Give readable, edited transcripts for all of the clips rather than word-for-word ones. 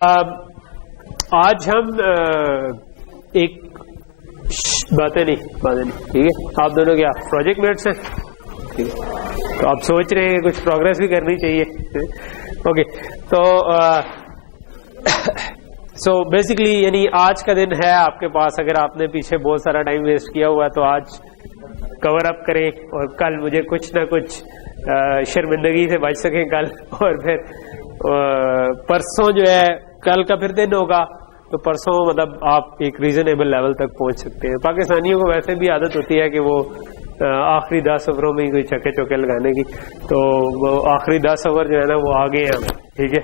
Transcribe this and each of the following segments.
आज हम एक बातें नहीं, ठीक है। आप दोनों क्या प्रोजेक्ट मेट्स हैं, ठीक है। तो आप सोच रहे हैं कुछ प्रोग्रेस भी करनी चाहिए, ओके। तो सो बेसिकली यानी आज का दिन है आपके पास, अगर आपने पीछे बहुत सारा टाइम वेस्ट किया हुआ है तो आज कवर अप करें और कल मुझे कुछ ना कुछ शर्मिंदगी से बच सकें कल, और फिर परसों जो है कल का फिर दिन होगा तो परसों मतलब आप एक रीजनेबल लेवल तक पहुंच सकते हैं। पाकिस्तानियों को वैसे भी आदत होती है कि वो आखिरी 10 ओवरों में कोई छक्के चौके लगाने की, तो वो आखिरी 10 ओवर जो है ना वो आगे हैं, ठीक है।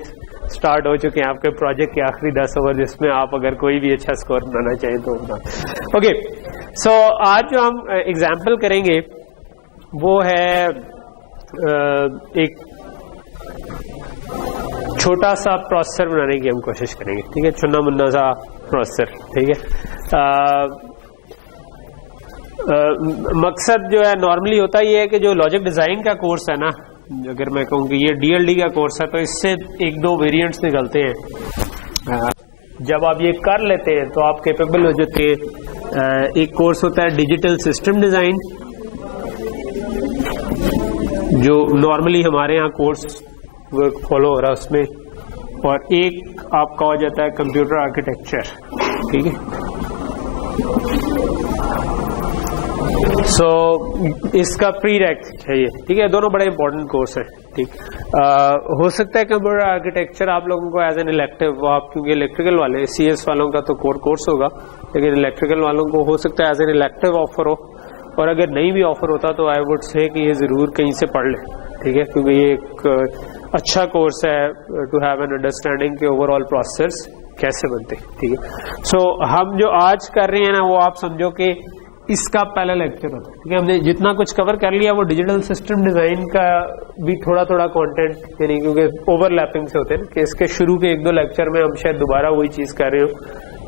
स्टार्ट हो चुके हैं आपके प्रोजेक्ट के आखिरी 10 ओवर, जिसमें आप अगर कोई भी अच्छा स्कोर बनाना चाहें तो ओके। सो आज जो हम एग्जाम्पल करेंगे वो है एक छोटा सा प्रोसेसर बनाने की हम कोशिश करेंगे, ठीक है। चुना मुन्ना सा प्रोसेसर, ठीक है। मकसद जो है नॉर्मली होता ये है कि जो लॉजिक डिजाइन का कोर्स है ना, अगर मैं कहूँ कि ये DLD का कोर्स है तो इससे एक दो वेरिएंट्स निकलते हैं। जब आप ये कर लेते हैं तो आप कैपेबल हो जाते हैं। एक कोर्स होता है डिजिटल सिस्टम डिजाइन, जो नॉर्मली हमारे यहाँ कोर्स वर्क फॉलो हो रहा है उसमें, और एक आपका हो जाता है कंप्यूटर आर्किटेक्चर, ठीक है। सो इसका प्री रेक चाहिए, ठीक है। दोनों बड़े इंपॉर्टेंट कोर्स हैं, ठीक। हो सकता है कंप्यूटर आर्किटेक्चर आप लोगों को एज एन इलेक्टिव, आप क्योंकि इलेक्ट्रिकल वाले CS वालों का तो कोर कोर्स होगा, लेकिन इलेक्ट्रिकल वालों को हो सकता है एज एन इलेक्टिव ऑफर हो, और अगर नहीं भी ऑफर होता तो आई वुड से कि ये जरूर कहीं से पढ़ लें, ठीक है, क्योंकि ये एक अच्छा कोर्स है टू हैव एन अंडरस्टैंडिंग के ओवरऑल प्रोसेसर्स कैसे बनते हैं, ठीक है। सो हम जो आज कर रहे हैं ना वो आप समझो कि इसका पहला लेक्चर होता है, ठीक है। हमने जितना कुछ कवर कर लिया वो डिजिटल सिस्टम डिजाइन का भी थोड़ा थोड़ा कंटेंट, यानी क्योंकि ओवरलैपिंग से होते हैं कि इसके शुरू के एक दो लेक्चर में हम शायद दोबारा वही चीज कर रहे हो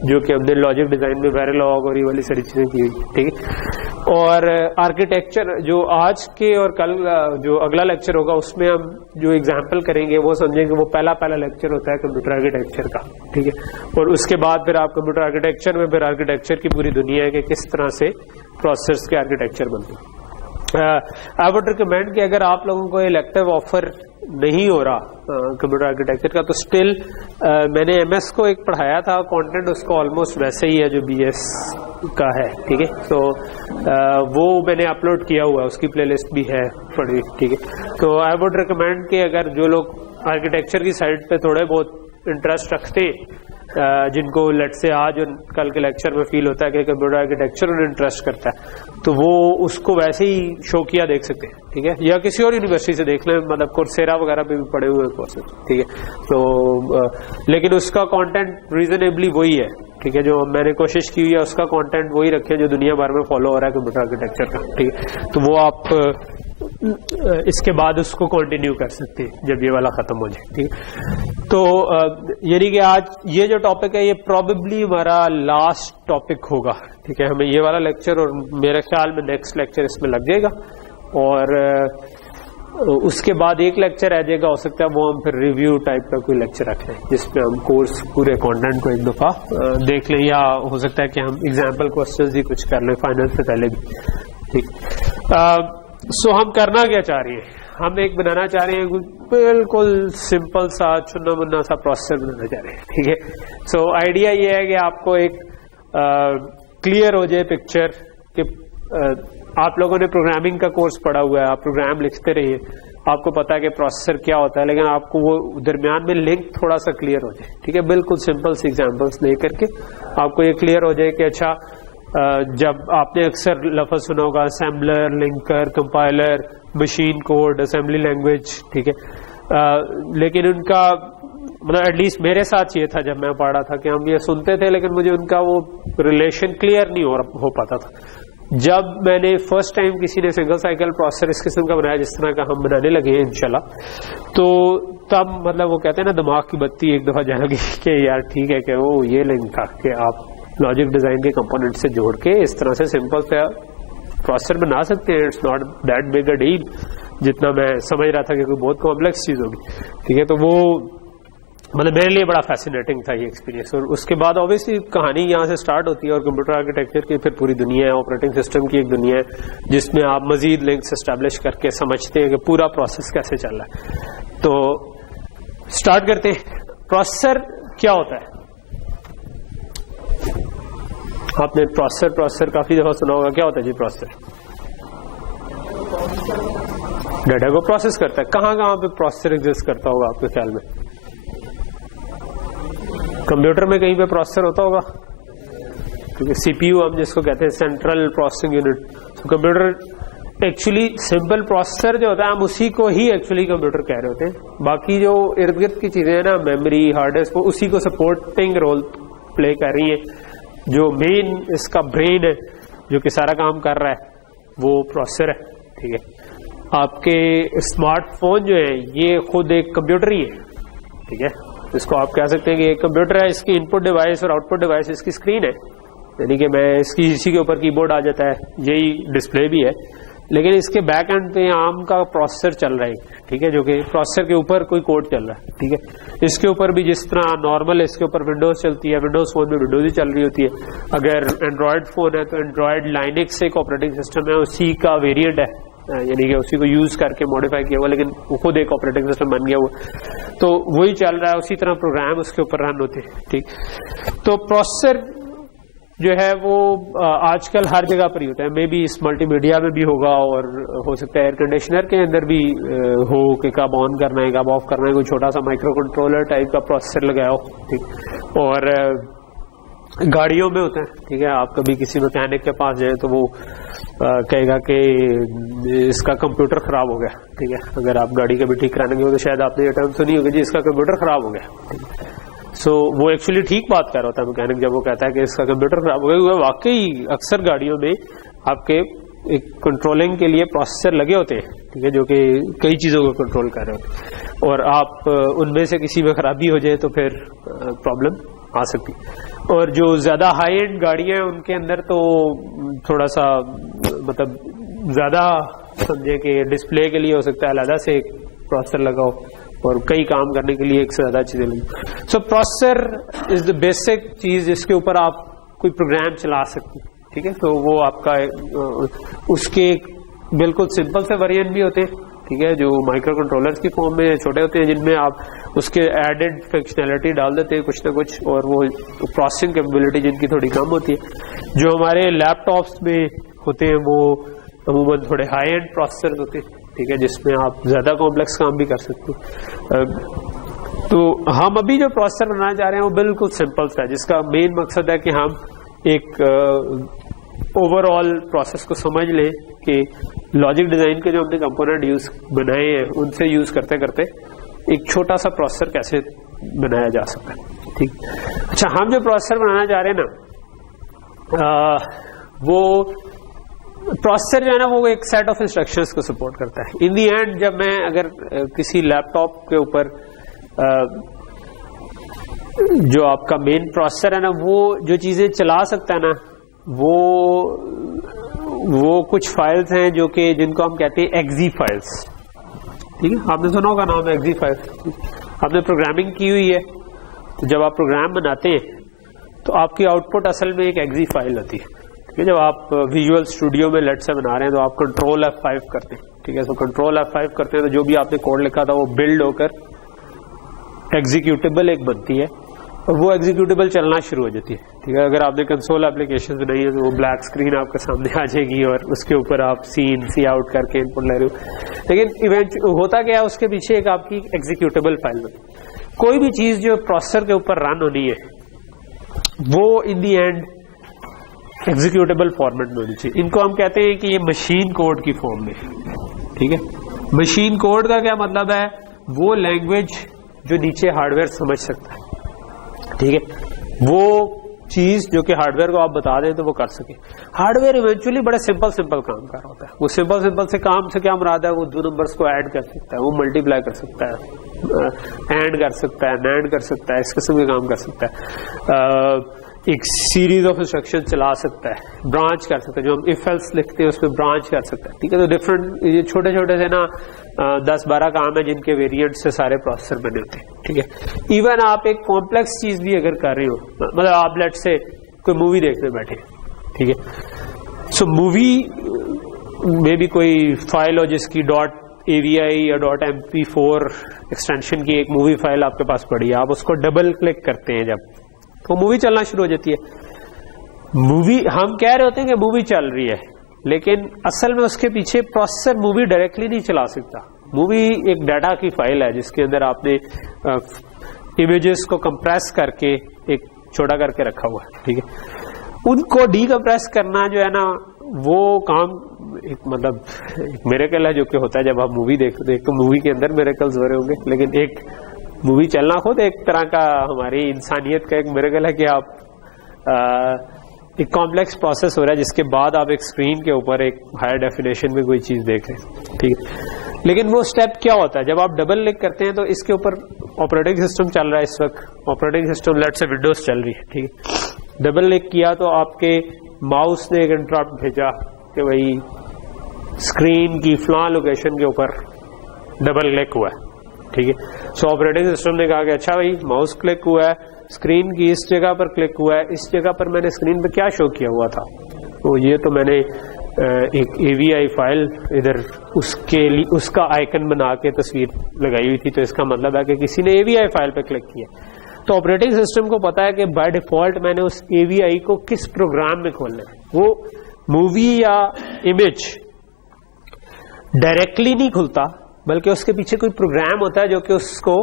जो कि हमने लॉजिक डिजाइन में वेरिलॉग और ये वाली सारी चीजें की हुई, ठीक है। और आर्किटेक्चर जो आज के और कल जो अगला लेक्चर होगा उसमें हम जो एग्जांपल करेंगे वो समझेंगे वो पहला लेक्चर होता है कंप्यूटर आर्किटेक्चर का, ठीक है। और उसके बाद फिर आप कंप्यूटर आर्किटेक्चर में फिर आर्किटेक्चर की पूरी दुनिया है कि किस तरह से प्रोसेसर्स के आर्किटेक्चर बनते हैं। आई वुड रिकमेंड कि अगर आप लोगों को इलेक्टिव ऑफर नहीं हो रहा कंप्यूटर आर्किटेक्चर का, तो स्टिल मैंने MS को एक पढ़ाया था, कंटेंट उसको ऑलमोस्ट वैसे ही है जो BS का है, ठीक है। तो वो मैंने अपलोड किया हुआ है, उसकी प्लेलिस्ट भी है पड़ी, ठीक है। तो आई वुड रिकमेंड कि अगर जो लोग आर्किटेक्चर की साइड पे थोड़े बहुत इंटरेस्ट रखते, जिनको लेट से आज और कल के लेक्चर में फील होता है कि कंप्यूटर आर्किटेक्चर और इंटरेस्ट करता है, तो वो उसको वैसे ही शौकिया देख सकते हैं, ठीक है, या किसी और यूनिवर्सिटी से देख लें, मतलब कोर्सेरा वगैरह पे भी पढ़े हुए कोर्सेज, ठीक है। तो लेकिन उसका कंटेंट रीजनेबली वही है, ठीक है। जो मैंने कोशिश की हुई है उसका कंटेंट वही रखे जो दुनिया भर में फॉलो हो रहा है कंप्यूटर आर्किटेक्चर का, ठीक है। तो वो आप इसके बाद उसको कंटिन्यू कर सकते हैं जब ये वाला खत्म हो जाए, ठीक है। तो यानी कि आज ये जो टॉपिक है ये प्रोबेबली हमारा लास्ट टॉपिक होगा, ठीक है। हमें ये वाला लेक्चर और मेरे ख्याल में नेक्स्ट लेक्चर इसमें लग जाएगा, और उसके बाद एक लेक्चर रह जाएगा, हो सकता है वो हम फिर रिव्यू टाइप का कोई लेक्चर रख लें जिसमें हम कोर्स पूरे कंटेंट को एक दफा देख लें, या हो सकता है कि हम एग्जाम्पल क्वेश्चंस ही कुछ कर लें फाइनल से पहले भी, ठीक। सो हम करना क्या चाह रहे हैं, हम एक बनाना चाह रहे हैं बिल्कुल सिंपल सा चुना मुन्ना सा प्रोसेसर बनाना चाह रहे हैं, ठीक है। सो आइडिया ये है कि आपको एक क्लियर हो जाए पिक्चर कि आप लोगों ने प्रोग्रामिंग का कोर्स पढ़ा हुआ है, आप प्रोग्राम लिखते रहिए, आपको पता है कि प्रोसेसर क्या होता है, लेकिन आपको वो दरमियान में लिंक थोड़ा सा क्लियर हो जाए, ठीक है। बिल्कुल सिंपल सी एग्जांपल्स ले करके आपको ये क्लियर हो जाए कि अच्छा जब आपने अक्सर लफ्ज सुना होगा assembler, linker, compiler, machine code, assembly language, ठीक है। लेकिन उनका मतलब एटलीस्ट मेरे साथ ये था जब मैं पढ़ा था कि हम ये सुनते थे लेकिन मुझे उनका वो रिलेशन क्लियर नहीं हो पाता था। जब मैंने फर्स्ट टाइम किसी ने सिंगल साइकिल प्रोसेसर इस किस्म का बनाया जिस तरह का हम बनाने लगे इंशाल्लाह, तो तब मतलब वो कहते हैं ना दिमाग की बत्ती एक दफा जल गई कि यार ठीक है कि वो ये लिंक था कि आप लॉजिक डिजाइन के कंपोनेंट से जोड़ के इस तरह से सिंपल सा प्रोसेसर बना सकते हैं। It's not that big a deal जितना मैं समझ रहा था कि कोई बहुत कॉम्प्लेक्स चीज होगी, ठीक है। तो वो मतलब मेरे लिए बड़ा फैसिनेटिंग था ये एक्सपीरियंस। और उसके बाद ऑब्वियसली कहानी यहाँ से स्टार्ट होती है और कंप्यूटर आर्किटेक्चर की फिर पूरी दुनिया है, ऑपरेटिंग सिस्टम की एक दुनिया है जिसमें आप मजीद लिंक्स एस्टेब्लिश करके समझते हैं कि पूरा प्रोसेस कैसे चल रहा है। तो स्टार्ट करते हैं। प्रोसेसर क्या होता है? आपने प्रोसेसर काफी दफा सुना होगा। क्या होता है जी प्रोसेसर? डाटा को प्रोसेस करता है। कहां कहां पे प्रोसेसर एग्जिस्ट करता होगा आपके ख्याल में? कंप्यूटर में कहीं पे प्रोसेसर होता होगा, क्योंकि सीपीयू हम जिसको कहते हैं सेंट्रल प्रोसेसिंग यूनिट। तो कंप्यूटर एक्चुअली सिंपल प्रोसेसर जो होता है हम उसी को ही एक्चुअली कंप्यूटर कह रहे होते हैं। बाकी जो इर्द गिर्द की चीजें हैं ना, मेमोरी, हार्ड डिस्क, वो उसी को सपोर्टिंग रोल प्ले कर रही है। जो मेन इसका ब्रेन है जो कि सारा काम कर रहा है वो प्रोसेसर है। ठीक है, आपके स्मार्टफोन जो है ये खुद एक कंप्यूटर ही है। ठीक है, इसको आप कह सकते हैं कि एक कंप्यूटर है, इसकी इनपुट डिवाइस और आउटपुट डिवाइस इसकी स्क्रीन है, यानी कि मैं इसकी इसी के ऊपर कीबोर्ड आ जाता है, यही डिस्प्ले भी है। लेकिन इसके बैक एंड पे आर्म का प्रोसेसर चल रहा है। ठीक है, जो कि प्रोसेसर के ऊपर कोई कोड चल रहा है। ठीक है, इसके ऊपर भी जिस तरह नॉर्मल इसके ऊपर विंडोज चलती है, विंडोज फोन में विंडोज ही चल रही होती है। अगर एंड्रॉयड फोन है तो एंड्रॉयड लाइनक्स एक ऑपरेटिंग सिस्टम है, उसी का वेरिएंट है, यानी कि उसी को यूज करके मॉडिफाई किया हुआ, लेकिन वो खुद एक ऑपरेटिंग सिस्टम बन गया हुआ, तो वही चल रहा है। उसी तरह प्रोग्राम उसके ऊपर रन होते हैं। ठीक, तो प्रोसेसर जो है वो आजकल हर जगह पर ही होता है। मे बी इस मल्टीमीडिया में भी होगा और हो सकता है एयर कंडीशनर के अंदर भी हो कि कब ऑन करना है कब ऑफ करना है, कोई छोटा सा माइक्रो कंट्रोलर टाइप का प्रोसेसर लगाया हो। ठीक, और गाड़ियों में होता है। ठीक है, आप कभी किसी मैकेनिक के पास जाए तो वो कहेगा कि इसका कंप्यूटर खराब हो गया। ठीक है, अगर आप गाड़ी कभी ठीक कराने गए तो शायद आपने ये टर्म सुनी होगी जी, इसका कंप्यूटर खराब हो गया। सो वो एक्चुअली ठीक बात कर रहा होता है मैकेनिक जब वो कहता है कि इसका कंप्यूटर खराब हो गया। वाकई अक्सर गाड़ियों में आपके एक कंट्रोलिंग के लिए प्रोसेसर लगे होते हैं। ठीक है, जो कि कई चीजों को कंट्रोल कर रहे होते हैं, और आप उनमें से किसी में खराबी हो जाए तो फिर प्रॉब्लम आ सकती है। और जो ज्यादा हाई एंड गाड़ियां हैं उनके अंदर तो थोड़ा सा मतलब ज्यादा समझे कि डिस्प्ले के लिए हो सकता है अलग से एक प्रोसेसर लगाओ और कई काम करने के लिए एक से ज्यादा चीजें लगी। सो प्रोसेसर इज द बेसिक चीज जिसके ऊपर आप कोई प्रोग्राम चला सकते हैं। ठीक है, तो वो आपका उसके बिल्कुल सिंपल से वेरिएंट भी होते हैं। ठीक है, जो माइक्रो कंट्रोलर्स की फॉर्म में छोटे होते हैं, जिनमें आप उसके एडेड फंक्शनैलिटी डाल देते हैं कुछ ना कुछ, और वो प्रोसेसिंग कैपेबिलिटी जिनकी थोड़ी कम होती है। जो हमारे लैपटॉप्स में होते हैं वो अमूमन थोड़े हाई एंड प्रोसेसर होते हैं। ठीक है, जिसमें आप ज्यादा कॉम्प्लेक्स काम भी कर सकते हैं। तो हम अभी जो प्रोसेसर बनाना चाह रहे हैं वो बिल्कुल सिंपल सा है, जिसका मेन मकसद है कि हम एक ओवरऑल प्रोसेस को समझ लें कि लॉजिक डिजाइन के जो हमने कंपोनेंट यूज बनाए हैं उनसे यूज करते करते एक छोटा सा प्रोसेसर कैसे बनाया जा सकता है। ठीक, अच्छा, हम जो प्रोसेसर बनाना चाह रहे हैं ना, वो प्रोसेसर जो है ना वो एक सेट ऑफ इंस्ट्रक्शंस को सपोर्ट करता है। इन दी एंड जब मैं अगर किसी लैपटॉप के ऊपर जो आपका मेन प्रोसेसर है ना वो जो चीजें चला सकता है ना, वो कुछ फाइल्स हैं जो कि जिनको हम कहते हैं एक्जी फाइल्स। ठीक है, आपने सुना होगा नाम एक्जी फाइल। आपने प्रोग्रामिंग की हुई है, तो जब आप प्रोग्राम बनाते हैं तो आपकी आउटपुट असल में एक एक्जी फाइल होती है। ठीक है, जब आप विजुअल स्टूडियो में लेट से बना रहे हैं तो आप कंट्रोल F5 करते हैं। ठीक है, तो कंट्रोल F5 करते हैं तो जो भी आपने कोड लिखा था वो बिल्ड होकर एग्जीक्यूटेबल एक बनती है और वो एग्जीक्यूटेबल चलना शुरू हो जाती है। ठीक है, अगर आपने कंसोल एप्लीकेशन बनाई है तो वो ब्लैक स्क्रीन आपके सामने आ जाएगी और उसके ऊपर आप सी आउट करके इनपुट ले रहे हो। लेकिन इवेंट होता क्या है, उसके पीछे एक आपकी एग्जीक्यूटेबल फाइल बनती। कोई भी चीज जो प्रोसेसर के ऊपर रन होनी है वो इन दी एंड एग्जीक्यूटेबल फॉर्मेट में होनी चाहिए। इनको हम कहते हैं कि ये मशीन कोड की फॉर्म में। ठीक है, मशीन कोड का क्या मतलब है? वो लैंग्वेज जो नीचे हार्डवेयर समझ सकता है। ठीक है, वो चीज जो कि हार्डवेयर को आप बता दें तो वो कर सके। हार्डवेयर इवेंचुअली बड़े सिंपल काम कर रहा होता है। वो सिंपल से काम से क्या मुराद है? वो दो नंबर्स को ऐड कर सकता है, वो मल्टीप्लाई कर सकता है, एंड कर सकता है, नैंड कर सकता है, इस किस्म के काम कर सकता है। एक सीरीज ऑफ इंस्ट्रक्शन चला सकता है, ब्रांच कर सकता है, जो हम इफ एल्स लिखते हैं उसमें ब्रांच कर सकता है, ठीक है। तो डिफरेंट ये छोटे छोटे से ना 10-12 काम है जिनके वेरिएंट से सारे प्रोसेसर बने होते हैं, ठीक है। इवन आप एक कॉम्प्लेक्स चीज भी अगर कर रहे हो, मतलब आप लेट से कोई मूवी देखने बैठे, ठीक है, सो मूवी में भी कोई फाइल हो जिसकी .avi या .mp4 एक्सटेंशन की एक मूवी फाइल आपके पास पड़ी है, आप उसको डबल क्लिक करते हैं जब, तो मूवी चलना शुरू हो जाती है। मूवी हम कह रहे होते हैं कि मूवी चल रही है, लेकिन असल में उसके पीछे प्रोसेसर मूवी डायरेक्टली नहीं चला सकता। मूवी एक डाटा की फाइल है जिसके अंदर आपने इमेजेस को कंप्रेस करके एक छोटा करके रखा हुआ है, ठीक है। उनको डीकंप्रेस करना जो है ना, वो काम एक मतलब एक मिरेकल है जो कि होता है जब आप मूवी देखते हो। एक तो मूवी के अंदर मिरेकल्स हो रहे होंगे, लेकिन एक मूवी चलना खुद एक तरह का हमारी इंसानियत का एक मिरेकल है कि आप एक कॉम्प्लेक्स प्रोसेस हो रहा है जिसके बाद आप एक स्क्रीन के ऊपर एक हायर डेफिनेशन में कोई चीज देख रहे हैं, ठीक है। लेकिन वो स्टेप क्या होता है जब आप डबल क्लिक करते हैं, तो इसके ऊपर ऑपरेटिंग सिस्टम चल रहा है इस वक्त, ऑपरेटिंग सिस्टम लेट से विंडोज चल रही है, ठीक है। डबल क्लिक किया तो आपके माउस ने एक इंटरप्ट भेजा कि भाई स्क्रीन की फलां लोकेशन के ऊपर डबल क्लिक हुआ है, ठीक है। सो ऑपरेटिंग सिस्टम ने कहा कि अच्छा भाई माउस क्लिक हुआ है, स्क्रीन की इस जगह पर क्लिक हुआ है, इस जगह पर मैंने स्क्रीन पर क्या शो किया हुआ था, तो ये तो मैंने एक AVI फाइल इधर उसके लिए उसका आइकन बना के तस्वीर लगाई हुई थी, तो इसका मतलब है कि किसी ने AVI फाइल पे क्लिक किया। तो ऑपरेटिंग सिस्टम को पता है कि बाय डिफॉल्ट मैंने उस AVI को किस प्रोग्राम में खोलना है। वो मूवी या इमेज डायरेक्टली नहीं खुलता, बल्कि उसके पीछे कोई प्रोग्राम होता है जो कि उसको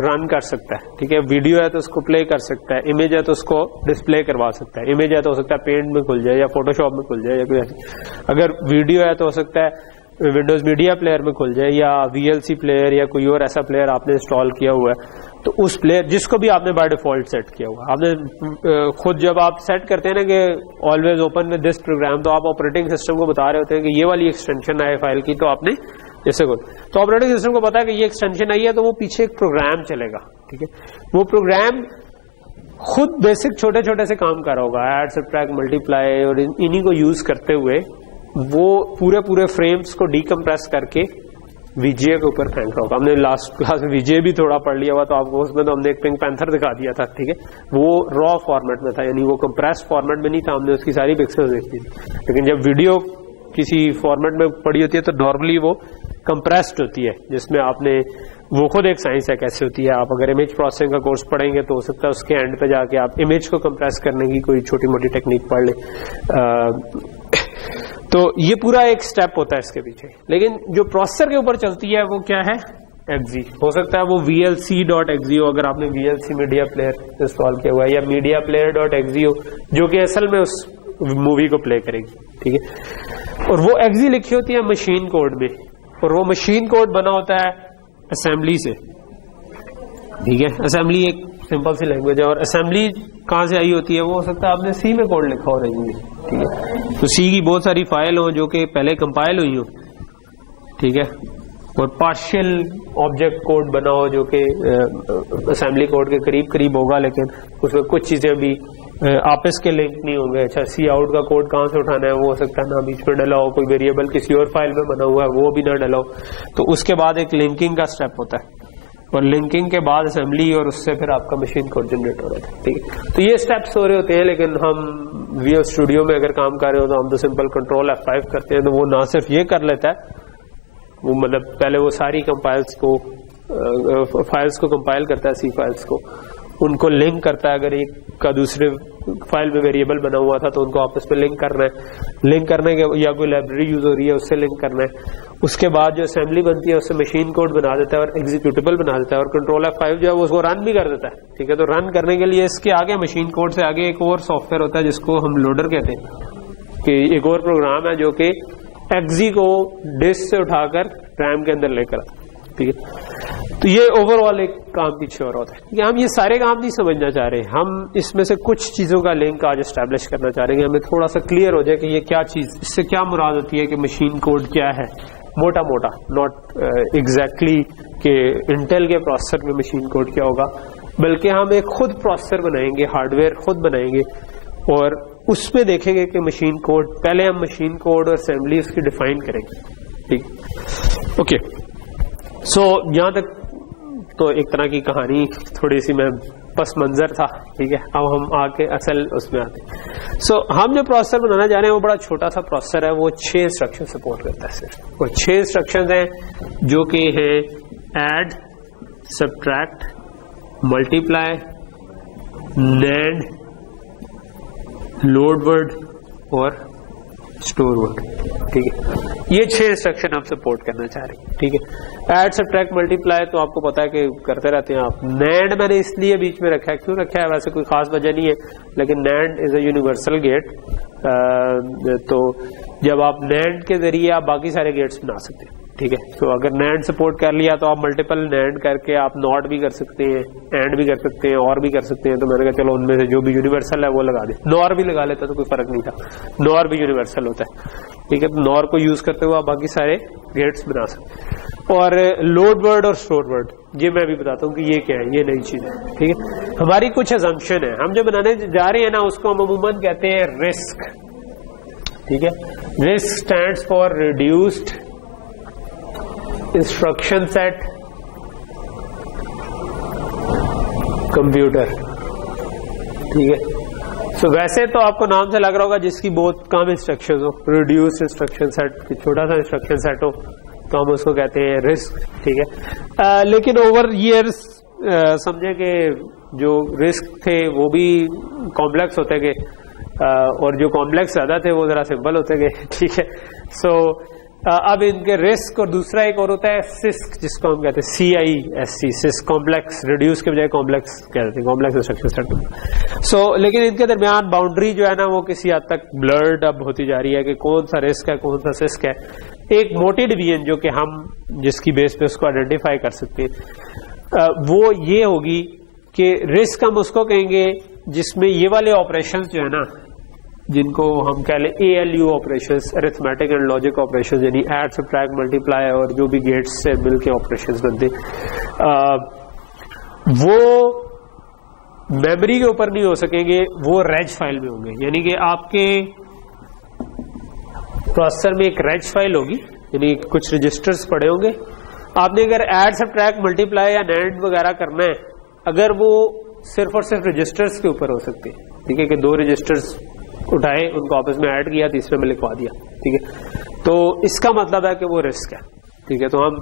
रन कर सकता है, ठीक है। वीडियो है तो उसको प्ले कर सकता है, इमेज है तो उसको डिस्प्ले करवा सकता है, इमेज है तो हो सकता है पेंट में खुल जाए या फोटोशॉप में खुल जाए या कोई ऐसी, अगर वीडियो है तो हो सकता है विंडोज मीडिया प्लेयर में खुल जाए या VLC प्लेयर या कोई और ऐसा प्लेयर आपने इंस्टॉल किया हुआ है, तो उस प्लेयर जिसको भी आपने बाय डिफॉल्ट सेट किया हुआ, आपने खुद जब आप सेट करते हैं ना कि always open with this program, तो आप ऑपरेटिंग सिस्टम को बता रहे होते हैं कि ये वाली एक्सटेंशन है फाइल की, तो आपने जैसे को तो ऑपरेटिंग सिस्टम को पता है कि ये एक्सटेंशन आई है, तो वो पीछे एक प्रोग्राम चलेगा, ठीक है। वो प्रोग्राम खुद बेसिक छोटे छोटे से काम कर रहा होगा, ऐड सब्ट्रैक्ट मल्टीप्लाई, और इन्हीं को यूज करते हुए वो पूरे फ्रेम्स को डीकंप्रेस करके VGA के ऊपर फेंक रहा होगा। हमने लास्ट क्लास में VGA भी थोड़ा पढ़ लिया हुआ, तो आपको उसमें तो हमने एक पिंक पैंथर दिखा दिया था, ठीक है। वो रॉ फॉर्मेट में था, यानी वो कंप्रेस फॉर्मेट में नहीं था, हमने उसकी सारी पिक्सल्स देखी थी। लेकिन जब वीडियो किसी फॉर्मेट में पड़ी होती है तो नॉर्मली वो कंप्रेस्ड होती है, जिसमें आपने वो खुद एक साइंस है कैसे होती है। आप अगर इमेज प्रोसेसिंग का कोर्स पढ़ेंगे तो हो सकता है उसके एंड पे जाके आप इमेज को कंप्रेस करने की कोई छोटी मोटी टेक्निक पढ़ लें। तो ये पूरा एक स्टेप होता है इसके पीछे। लेकिन जो प्रोसेसर के ऊपर चलती है वो क्या है, exe। हो सकता है वो VLC.exe हो, अगर आपने VLC मीडिया प्लेयर इंस्टॉल किया हुआ है, या मीडिया player.exe हो, जो कि असल में उस मूवी को प्ले करेगी, ठीक है। और वो exe लिखी होती है मशीन कोड में, और वो मशीन कोड बना होता है असेंबली से, ठीक है। असेंबली एक सिंपल सी लैंग्वेज है, और असेंबली कहाँ से आई होती है, वो हो सकता है आपने सी में कोड लिखा हो रही है, ठीक है। तो सी की बहुत सारी फाइल हो जो कि पहले कंपाइल हुई हो, ठीक है, और पार्शियल ऑब्जेक्ट कोड बना हो जो कि असेंबली कोड के करीब करीब होगा, लेकिन उसमें कुछ चीजें भी आपस के लिंक नहीं होंगे। अच्छा, सी आउट का कोड कहाँ से उठाना है, वो हो सकता है ना बीच में डला हो, कोई वेरिएबल किसी और फाइल में बना हुआ है वो भी ना डला हो, तो उसके बाद एक लिंकिंग का स्टेप होता है, और लिंकिंग के बाद असेंबली, और उससे फिर आपका मशीन कोड जनरेट हो रहा है, ठीक है। तो ये स्टेप्स हो रहे होते हैं, लेकिन हम VS स्टूडियो में अगर काम कर रहे हो तो हम तो सिंपल कंट्रोल F5 करते हैं, तो वो ना सिर्फ ये कर लेता है, वो मतलब पहले वो सारी कंपाइल्स को फाइल्स को कंपाइल करता है, सी फाइल्स को, उनको लिंक करता है। अगर एक का दूसरे फाइल में वेरिएबल बना हुआ था तो उनको आपस में लिंक करना है, लिंक करने के या कोई लाइब्रेरी यूज हो रही है उससे लिंक करना है। उसके बाद जो असेंबली बनती है उससे मशीन कोड बना देता है और एग्जीक्यूटेबल बना देता है, और कंट्रोल F5 जो है वो उसको रन भी कर देता है, ठीक है। तो रन करने के लिए इसके आगे मशीन कोड से आगे एक और सॉफ्टवेयर होता है जिसको हम लोडर कहते हैं, कि एक और प्रोग्राम है जो कि exe को डिस्क से उठाकर रैम के अंदर लेकर आता है, ठीक है। तो ये ओवरऑल एक काम पीछे और होता है। हम ये सारे काम नहीं समझना चाह रहे, हम इसमें से कुछ चीजों का लिंक आज एस्टैब्लिश करना चाह रहे हैं, हमें थोड़ा सा क्लियर हो जाए कि ये क्या चीज, इससे क्या मुराद होती है कि मशीन कोड क्या है, मोटा मोटा, नॉट एग्जैक्टली कि इंटेल के प्रोसेसर में मशीन कोड क्या होगा, बल्कि हम एक खुद प्रोसेसर बनाएंगे, हार्डवेयर खुद बनाएंगे और उसमें देखेंगे कि मशीन कोड, पहले हम मशीन कोड और असेंबली उसकी डिफाइन करेंगे। ठीक, ओके। सो यहाँ तक तो एक तरह की कहानी, थोड़ी सी मैं पस मंजर था। ठीक है, अब हम आके असल उसमें आते हैं। सो हम जो प्रोसेसर बनाना चाह रहे हैं वो बड़ा छोटा सा प्रोसेसर है, वो 6 इंस्ट्रक्शन सपोर्ट करता है सिर्फ। वो 6 इंस्ट्रक्शन हैं जो कि है add, subtract, multiply, NAND, load word और स्टोर वर्ड। ठीक है, ये 6 इंस्ट्रक्शन हम सपोर्ट करना चाह रहे हैं। ठीक है, ऐड, सब्ट्रैक्ट, मल्टीप्लाई तो आपको पता है कि करते रहते हैं आप। NAND मैंने इसलिए बीच में रखा है, क्यों रखा है वैसे कोई खास वजह नहीं है, लेकिन NAND is a universal gate. तो जब आप NAND के जरिए आप बाकी सारे गेट्स बना सकते हैं। ठीक है, तो अगर NAND सपोर्ट कर लिया तो आप मल्टीपल NAND करके आप नॉट भी कर सकते हैं, एंड भी कर सकते हैं, और भी कर सकते हैं। तो मैंने कहा चलो उनमें से जो भी यूनिवर्सल है वो लगा दे। नॉर भी लगा लेता तो कोई फर्क नहीं था, नॉर भी यूनिवर्सल होता है। ठीक है, तो नॉर को यूज करते हुए आप बाकी सारे गेट्स बना सकते हैं। और लोड वर्ड और स्टोर वर्ड, ये मैं भी बताता हूँ कि ये क्या है, ये नई चीज है। ठीक है, हमारी कुछ अजम्पशन है, हम जो बनाने जा रहे हैं ना उसको हम अमूमन कहते हैं रिस्क। ठीक है, risk stands for reduced instruction set computer. ठीक है, सो वैसे तो आपको नाम से लग रहा होगा जिसकी बहुत कम इंस्ट्रक्शंस हो, रिड्यूस्ड इंस्ट्रक्शन सेट, छोटा सा इंस्ट्रक्शन सेट हो, तो हम उसको कहते हैं रिस्क। ठीक है, लेकिन ओवर ईयर्स समझे कि जो रिस्क थे वो भी कॉम्प्लेक्स होते गए, और जो कॉम्प्लेक्स ज्यादा थे वो जरा सिंपल होते गए। ठीक है, सो अब इनके रिस्क, और दूसरा एक और होता है सिस्क, जिसको हम कहते हैं CISC, सिस्क, कॉम्प्लेक्स, रिड्यूस के बजाय कॉम्प्लेक्स कहते हैं, कॉम्प्लेक्स इंस्ट्रक्शन सेट। सो लेकिन इनके दरमियान बाउंड्री जो है ना वो किसी हद तक ब्लर्ड अब होती जा रही है कि कौन सा रिस्क है कौन सा सिस्क है। एक मोटी डिवीजन जो कि हम जिसकी बेस पे उसको आइडेंटिफाई कर सकते हैं वो ये होगी कि रिस्क हम उसको कहेंगे जिसमें ये वाले ऑपरेशंस जो है ना, जिनको हम कह लें ALU operations, arithmetic and logic operations, यानी ऐड, सब्ट्रैक्ट, मल्टीप्लाई और जो भी गेट्स से मिलके ऑपरेशंस बनते, वो मेमोरी के ऊपर नहीं हो सकेंगे, वो रेज फाइल में होंगे। यानी कि आपके प्रोसेसर में एक रेज फाइल होगी, यानी कुछ रजिस्टर्स पड़े होंगे। आपने अगर ऐड, सब्ट्रैक्ट, मल्टीप्लाई या NAND वगैरह करना है, अगर वो सिर्फ और सिर्फ रजिस्टर्स के ऊपर हो सकते हैं। ठीक है, कि 2 रजिस्टर्स उठाए, उनको आपस में ऐड किया, तीसरे में लिखवा दिया। ठीक है, तो इसका मतलब है कि वो रिस्क है। ठीक है, तो हम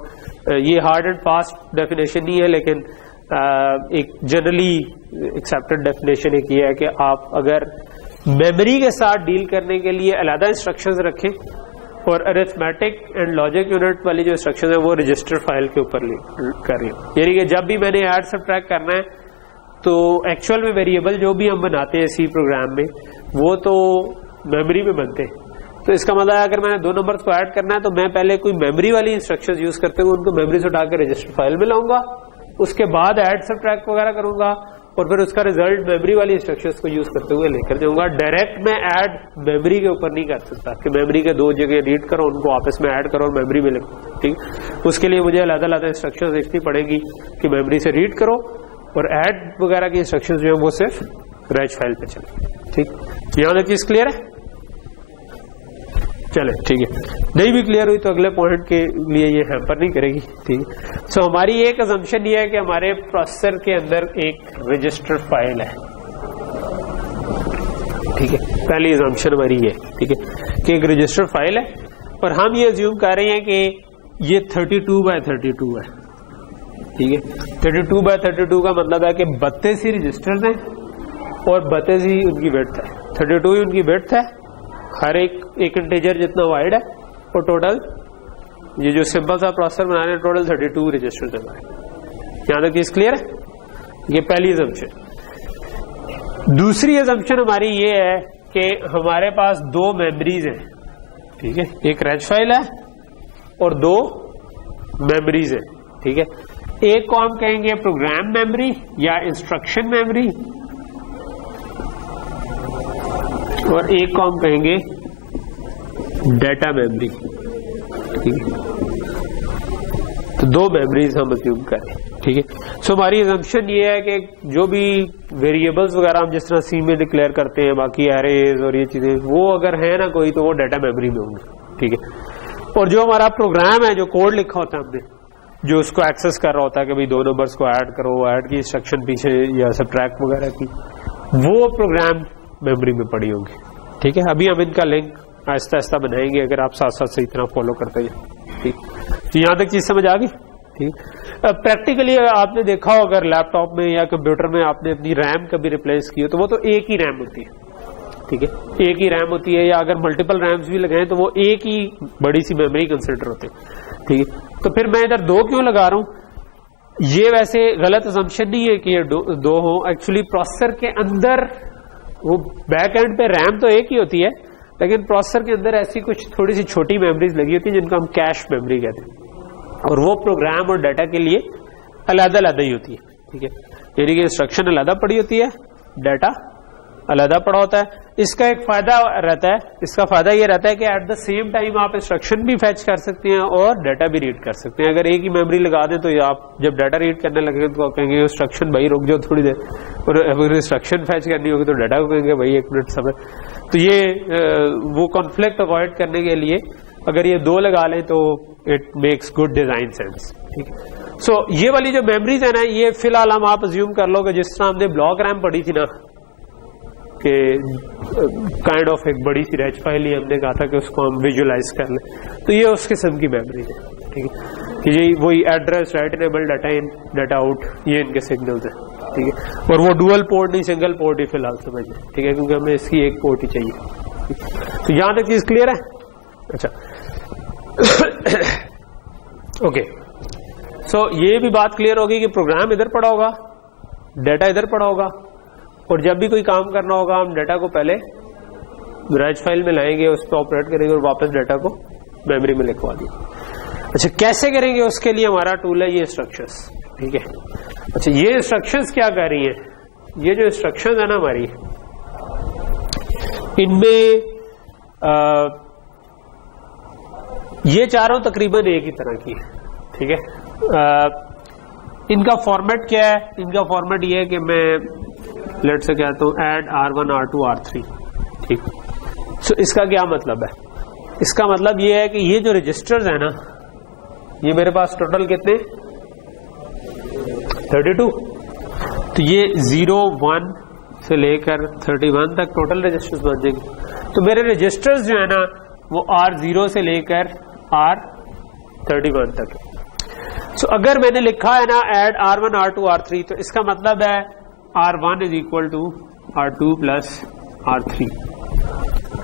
ये हार्ड एंड फास्ट डेफिनेशन नहीं है, लेकिन एक जनरली एक्सेप्टेड डेफिनेशन एक ये है कि आप अगर मेमोरी के साथ डील करने के लिए अलग इंस्ट्रक्शंस रखें और अरिथमेटिक एंड लॉजिक यूनिट वाली जो इंस्ट्रक्शन है वो रजिस्टर फाइल के ऊपर करें। यानी कि जब भी मैंने ऐड, सब्ट्रैक्ट करना है तो एक्चुअल में वेरिएबल जो भी हम बनाते हैं C प्रोग्राम में वो तो मेमोरी में बनते हैं। तो इसका मतलब है अगर मैंने 2 नंबर्स को ऐड करना है तो मैं पहले कोई मेमोरी वाली इंस्ट्रक्शंस यूज करते हुए उनको मेमोरी से उठा के रजिस्टर फाइल में लाऊंगा, उसके बाद ऐड, सब्ट्रैक्ट वगैरह करूंगा और फिर उसका रिजल्ट मेमोरी वाली इंस्ट्रक्शंस को यूज करते हुए लेकर जाऊंगा। डायरेक्ट मैं ऐड मेमोरी के ऊपर नहीं कर सकता कि मेमोरी के 2 जगह रीड करो, उनको आपस में ऐड करो और मेमोरी में लिखो। ठीक, उसके लिए मुझे अलग-अलग इंस्ट्रक्शंस लिखनी पड़ेगी कि मेमोरी से रीड करो और ऐड वगैरह की इंस्ट्रक्शंस जो है वो सिर्फ रेज फाइल पे चले। ठीक, यहां तक चीज क्लियर है? चले, ठीक है, नहीं भी क्लियर हुई तो अगले पॉइंट के लिए ये हैम्पर नहीं करेगी। ठीक है, सो हमारी एक असम्पशन ये है कि हमारे प्रोसेसर के अंदर एक रजिस्टर फाइल है। ठीक है, पहली असम्पशन हमारी ये, ठीक है, कि एक रजिस्टर फाइल है और हम ये अज्यूम कर रहे हैं कि ये 32x32 है। ठीक है, 32x32 का मतलब है कि 32 ही रजिस्टर्स हैं और 32 ही उनकी विड्थ है, 32 ही उनकी विड्थ है, हर एक इंटीजर जितना वाइड है, और टोटल ये जो सिंपल सा प्रोसेसर बना रहे हैं टोटल 32 रजिस्टर्स हैं। यहां तक चीज क्लियर है? ये पहली असम्पशन। दूसरी असम्पशन हमारी ये है कि हमारे पास 2 मेमोरीज हैं। ठीक है, एक रेज फाइल है और 2 मेमोरीज है। ठीक है, एक को हम कहेंगे प्रोग्राम मेमोरी या इंस्ट्रक्शन मेमोरी और एक को हम कहेंगे डेटा मेमोरी। ठीक है, तो 2 मेमोरीज हम अज्यूम करें। ठीक है, सो हमारी assumption ये है कि जो भी वेरिएबल्स वगैरह हम जिस तरह सी में डिक्लेयर करते हैं, बाकी एरेज और ये चीजें, वो अगर है ना कोई, तो वो डाटा मेमोरी में होंगे, ठीक है। और जो हमारा प्रोग्राम है, जो कोड लिखा होता है हमने, जो उसको एक्सेस कर रहा होता है कि भाई 2 नंबर्स को ऐड करो, ऐड की इंस्ट्रक्शन पीछे या सब्ट्रैक्ट वगैरह की, वो प्रोग्राम मेमोरी में पड़ी होंगी, ठीक है। अभी हम इनका लिंक आहिस्ता आहिस्ता बनाएंगे अगर आप साथ साथ सही तरह फॉलो करते हैं, ठीक। तो यहाँ तक चीज समझ आ गई, ठीक। प्रैक्टिकली आपने देखा हो अगर लैपटॉप में या कंप्यूटर में आपने अपनी रैम कभी रिप्लेस की हो, तो वो तो एक ही रैम होती है, ठीक है, एक ही रैम होती है, या अगर मल्टीपल रैम्स भी लगाएं तो वो एक ही बड़ी सी मेमोरी कंसिडर होती है, ठीक है। तो फिर मैं इधर 2 क्यों लगा रहा हूं? ये वैसे गलत असम्पशन नहीं है कि ये 2 हो, एक्चुअली प्रोसेसर के अंदर वो बैक एंड पे रैम तो एक ही होती है, लेकिन प्रोसेसर के अंदर ऐसी कुछ थोड़ी सी छोटी मेमोरीज लगी होती है जिनको हम कैश मेमोरी कहते हैं, और वो प्रोग्राम और डाटा के लिए अलग अलग ही होती है, ठीक है। यानी कि इंस्ट्रक्शन अलग पड़ी होती है, डाटा अलग पड़ा होता है। इसका एक फायदा रहता है, इसका फायदा ये रहता है कि एट द सेम टाइम आप इंस्ट्रक्शन भी फैच कर सकते हैं और डाटा भी रीड कर सकते हैं। अगर एक ही मेमोरी लगा दें तो आप जब डाटा रीड करने लगे तो आप कहेंगे इंस्ट्रक्शन भाई रुक जाओ थोड़ी देर, और अगर इंस्ट्रक्शन फैच करनी होगी तो डाटा को कहेंगे भाई 1 मिनट समय। तो ये वो कॉन्फ्लिक्ट अवॉइड करने के लिए अगर ये 2 लगा लें तो it makes good design sense, ठीक है। सो ये वाली जो मेमोरीज है ना, ये फिलहाल हम आप अज्यूम कर लो कि जिस तरह हमने ब्लॉक रैम पढ़ी थी ना, कि काइंड ऑफ एक बड़ी सी रैच फाइल ही हमने कहा था कि उसको हम विजुअलाइज कर लें, तो ये उस किस्म की मेमोरी है, ठीक है। कि ये वही address, write enable, data in, data out, ये इनके सिग्नल्स हैं, ठीक है। और वो डुअल पोर्ट नहीं, सिंगल पोर्ट ही फिलहाल समझिए, ठीक है, क्योंकि हमें इसकी एक पोर्ट ही चाहिए। तो यहां तक चीज क्लियर है? अच्छा ओके, सो ये भी बात क्लियर होगी कि प्रोग्राम इधर पड़ा होगा, डाटा इधर पड़ा होगा, और जब भी कोई काम करना होगा हम डाटा को पहले रैच फाइल में लाएंगे, उस पर ऑपरेट करेंगे और वापस डाटा को मेमोरी में लिखवा देंगे। अच्छा, कैसे करेंगे? उसके लिए हमारा टूल है ये इंस्ट्रक्शंस, ठीक है। अच्छा, ये इंस्ट्रक्शंस क्या कर रही है? ये जो इंस्ट्रक्शंस है ना हमारी, इनमें ये चारों तकरीबन एक ही तरह की है, ठीक है। इनका फॉर्मेट क्या है? इनका फॉर्मेट ये है कि मैं लेट से कहता हूं ऐड R1 R2 R3, ठीक। सो इसका क्या मतलब है? इसका मतलब ये है कि ये जो रजिस्टर्स है ना, ये मेरे पास टोटल कितने 32, तो ये 0 1 से लेकर 31 तक टोटल रजिस्टर्स बन जाएंगे। तो मेरे रजिस्टर्स जो है ना वो R0 से लेकर R31 तक है। सो अगर मैंने लिखा है ना ऐड R1 R2 R3, तो इसका मतलब है R1 is equal to R2 plus R3,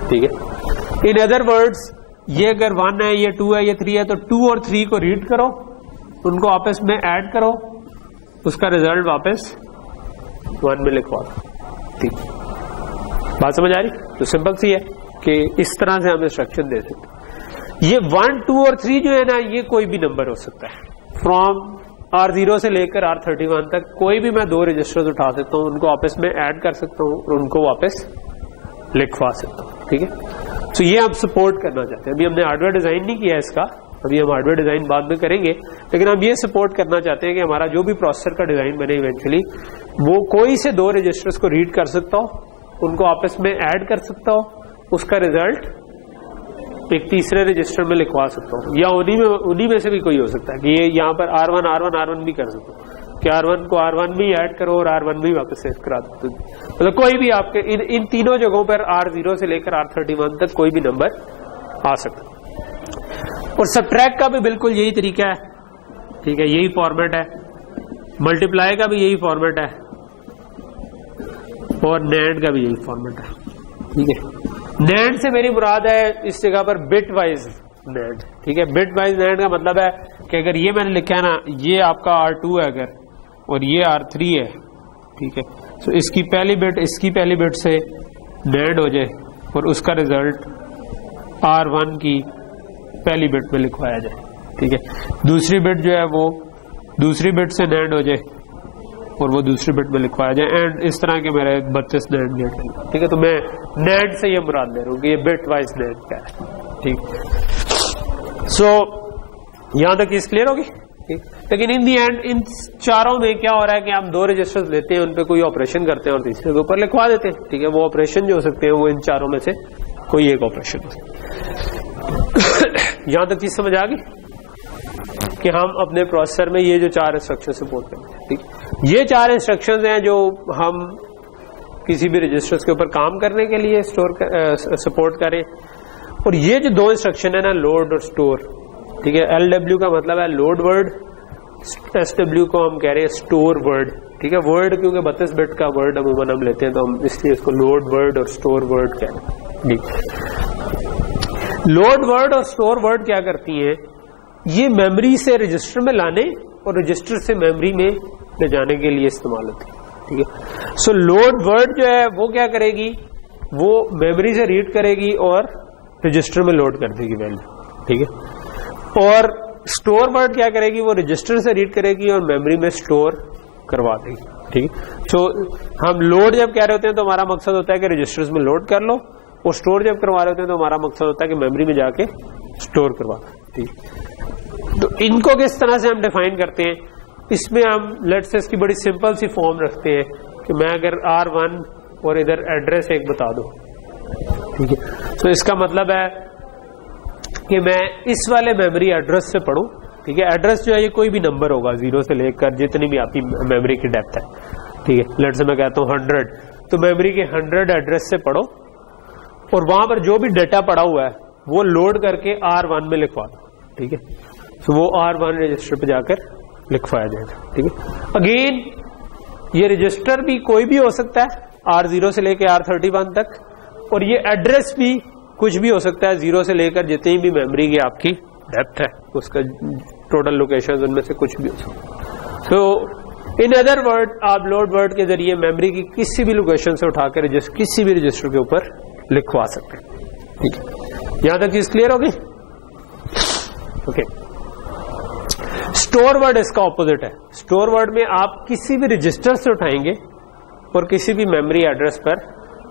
ठीक है। इन अदर वर्ड्स, ये अगर 1 है, ये 2 है, ये 3 है, तो 2 और 3 को रीड करो, उनको आपस में ऐड करो, उसका रिजल्ट वापस 1 में लिखवा दो, ठीक। बात समझ आ रही? तो सिंपल सी है कि इस तरह से हम इंस्ट्रक्शन दे सकते हैं। ये 1 2 और 3 जो है ना, ये कोई भी नंबर हो सकता है, फ्रॉम R0 से लेकर R31 तक कोई भी मैं 2 रजिस्टर्स उठा सकता हूँ, उनको आपस में ऐड कर सकता हूँ और उनको वापस लिखवा सकता हूँ, ठीक है। तो ये हम सपोर्ट करना चाहते हैं। अभी हमने हार्डवेयर डिजाइन नहीं किया इसका, अभी हम हार्डवेयर डिजाइन बाद में करेंगे, लेकिन हम ये सपोर्ट करना चाहते हैं कि हमारा जो भी प्रोसेसर का डिजाइन बने इवेंचुअली, वो कोई से 2 रजिस्टर्स को रीड कर सकता हो, उनको आपस में ऐड कर सकता हो, उसका रिजल्ट एक तीसरे रजिस्टर में लिखवा सकता हूँ, या उन्हीं में से भी कोई हो सकता है कि ये यहाँ पर R1 भी कर सकता हूँ कि R1 को R1 भी ऐड करो और R1 भी वापस सेव करा दो। मतलब कोई भी आपके इन तीनों जगहों पर R0 से लेकर R31 तक कोई भी नंबर आ सकता है। और सबट्रैक्ट का भी बिल्कुल यही तरीका है, ठीक है, यही फॉर्मेट है। मल्टीप्लाई का भी यही फॉर्मेट है और नैंड का भी यही फॉर्मेट है, ठीक है। नैंड से मेरी मुराद है इस जगह पर बिट वाइज नैंड, ठीक है। बिट वाइज नैंड का मतलब है कि अगर ये मैंने लिखा है ना, ये आपका R2 है अगर, और ये R3 है, ठीक है, तो इसकी पहली बिट से नैंड हो जाए और उसका रिजल्ट R1 की पहली बिट में लिखवाया जाए, ठीक है। दूसरी बिट जो है वो दूसरी बिट से नैंड हो जाए और वो दूसरी बिट में लिखवाया जाए, एंड इस तरह के मेरे 32 नैंड गेट हैं, ठीक है। तो मैं नैंड से ये मुराद ले रहा हूँ कि ये बिट वाइज नैंड का है, ठीक। सो यहां तक चीज क्लियर होगी, ठीक। लेकिन इन दी एंड इन चारों में क्या हो रहा है कि हम 2 रजिस्टर्स लेते हैं, उन पे कोई ऑपरेशन करते हैं और तीसरे के ऊपर लिखवा देते हैं, ठीक है। वो ऑपरेशन जो हो सकते हैं वो इन चारों में से कोई एक ऑपरेशन हो सकता है। यहां तक चीज समझ आ गई कि हम अपने प्रोसेसर में ये जो 4 इंस्ट्रक्शन सपोर्ट करते हैं, ठीक। ये 4 इंस्ट्रक्शंस हैं जो हम किसी भी रजिस्टर्स के ऊपर काम करने के लिए सपोर्ट करें। और ये जो 2 इंस्ट्रक्शन है ना, लोड और स्टोर, ठीक है। LW का मतलब है लोड वर्ड, SW को हम कह रहे हैं स्टोर वर्ड, ठीक है। वर्ड क्योंकि 32 बिट का वर्ड अमूमन हम लेते हैं तो हम इसलिए इसको लोड वर्ड और स्टोर वर्ड कह रहे हैं। लोड वर्ड और स्टोर वर्ड क्या करती हैं, ये मेमोरी से रजिस्टर में लाने और रजिस्टर से मेमोरी में ले जाने के लिए इस्तेमाल होती है, ठीक है। सो लोड वर्ड जो है वो क्या करेगी, वो मेमोरी से रीड करेगी और रजिस्टर में लोड कर देगी वैल्यू, ठीक है। और स्टोर वर्ड क्या करेगी, वो रजिस्टर से रीड करेगी और मेमोरी में स्टोर करवा देगी, ठीक है। सो हम लोड जब कह रहे होते हैं तो हमारा मकसद होता है कि रजिस्टर्स में लोड कर लो, और स्टोर जब करवा रहे होते हैं तो हमारा मकसद होता है कि मेमोरी में जाके स्टोर करवा दो, ठीक। तो इनको किस तरह से हम डिफाइन करते हैं, इसमें हम लेट्स से इसकी बड़ी सिंपल सी फॉर्म रखते हैं कि मैं अगर R1 और इधर एड्रेस एक बता दूं, ठीक है। तो इसका मतलब है कि मैं इस वाले मेमोरी एड्रेस से पढ़ूं, ठीक है। एड्रेस जो है ये कोई भी नंबर होगा 0 से लेकर जितनी भी आपकी मेमोरी की डेप्थ है, ठीक है। लेट्स से मैं कहता हूं 100, तो मेमोरी के 100 एड्रेस से पढ़ो और वहां पर जो भी डेटा पड़ा हुआ है वो लोड करके R1 में लिखवा दो, ठीक है। तो वो R1 रजिस्टर पे जाकर लिखवाया जाएगा, ठीक है। अगेन ये रजिस्टर भी कोई भी हो सकता है R0 से लेकर R31 तक, और ये एड्रेस भी कुछ भी हो सकता है 0 से लेकर जितनी भी मेमोरी की आपकी डेप्थ है उसका टोटल लोकेशन, उनमें से कुछ भी हो सकता है। तो इन अदर वर्ड आप लोड वर्ड के जरिए मेमोरी की किसी भी लोकेशन से उठाकर किसी भी रजिस्टर के ऊपर लिखवा सकते हैं, ठीक है। यहां तक चीज क्लियर होगी, ओके। स्टोर वर्ड इसका ऑपोजिट है। स्टोर वर्ड में आप किसी भी रजिस्टर से उठाएंगे और किसी भी मेमोरी एड्रेस पर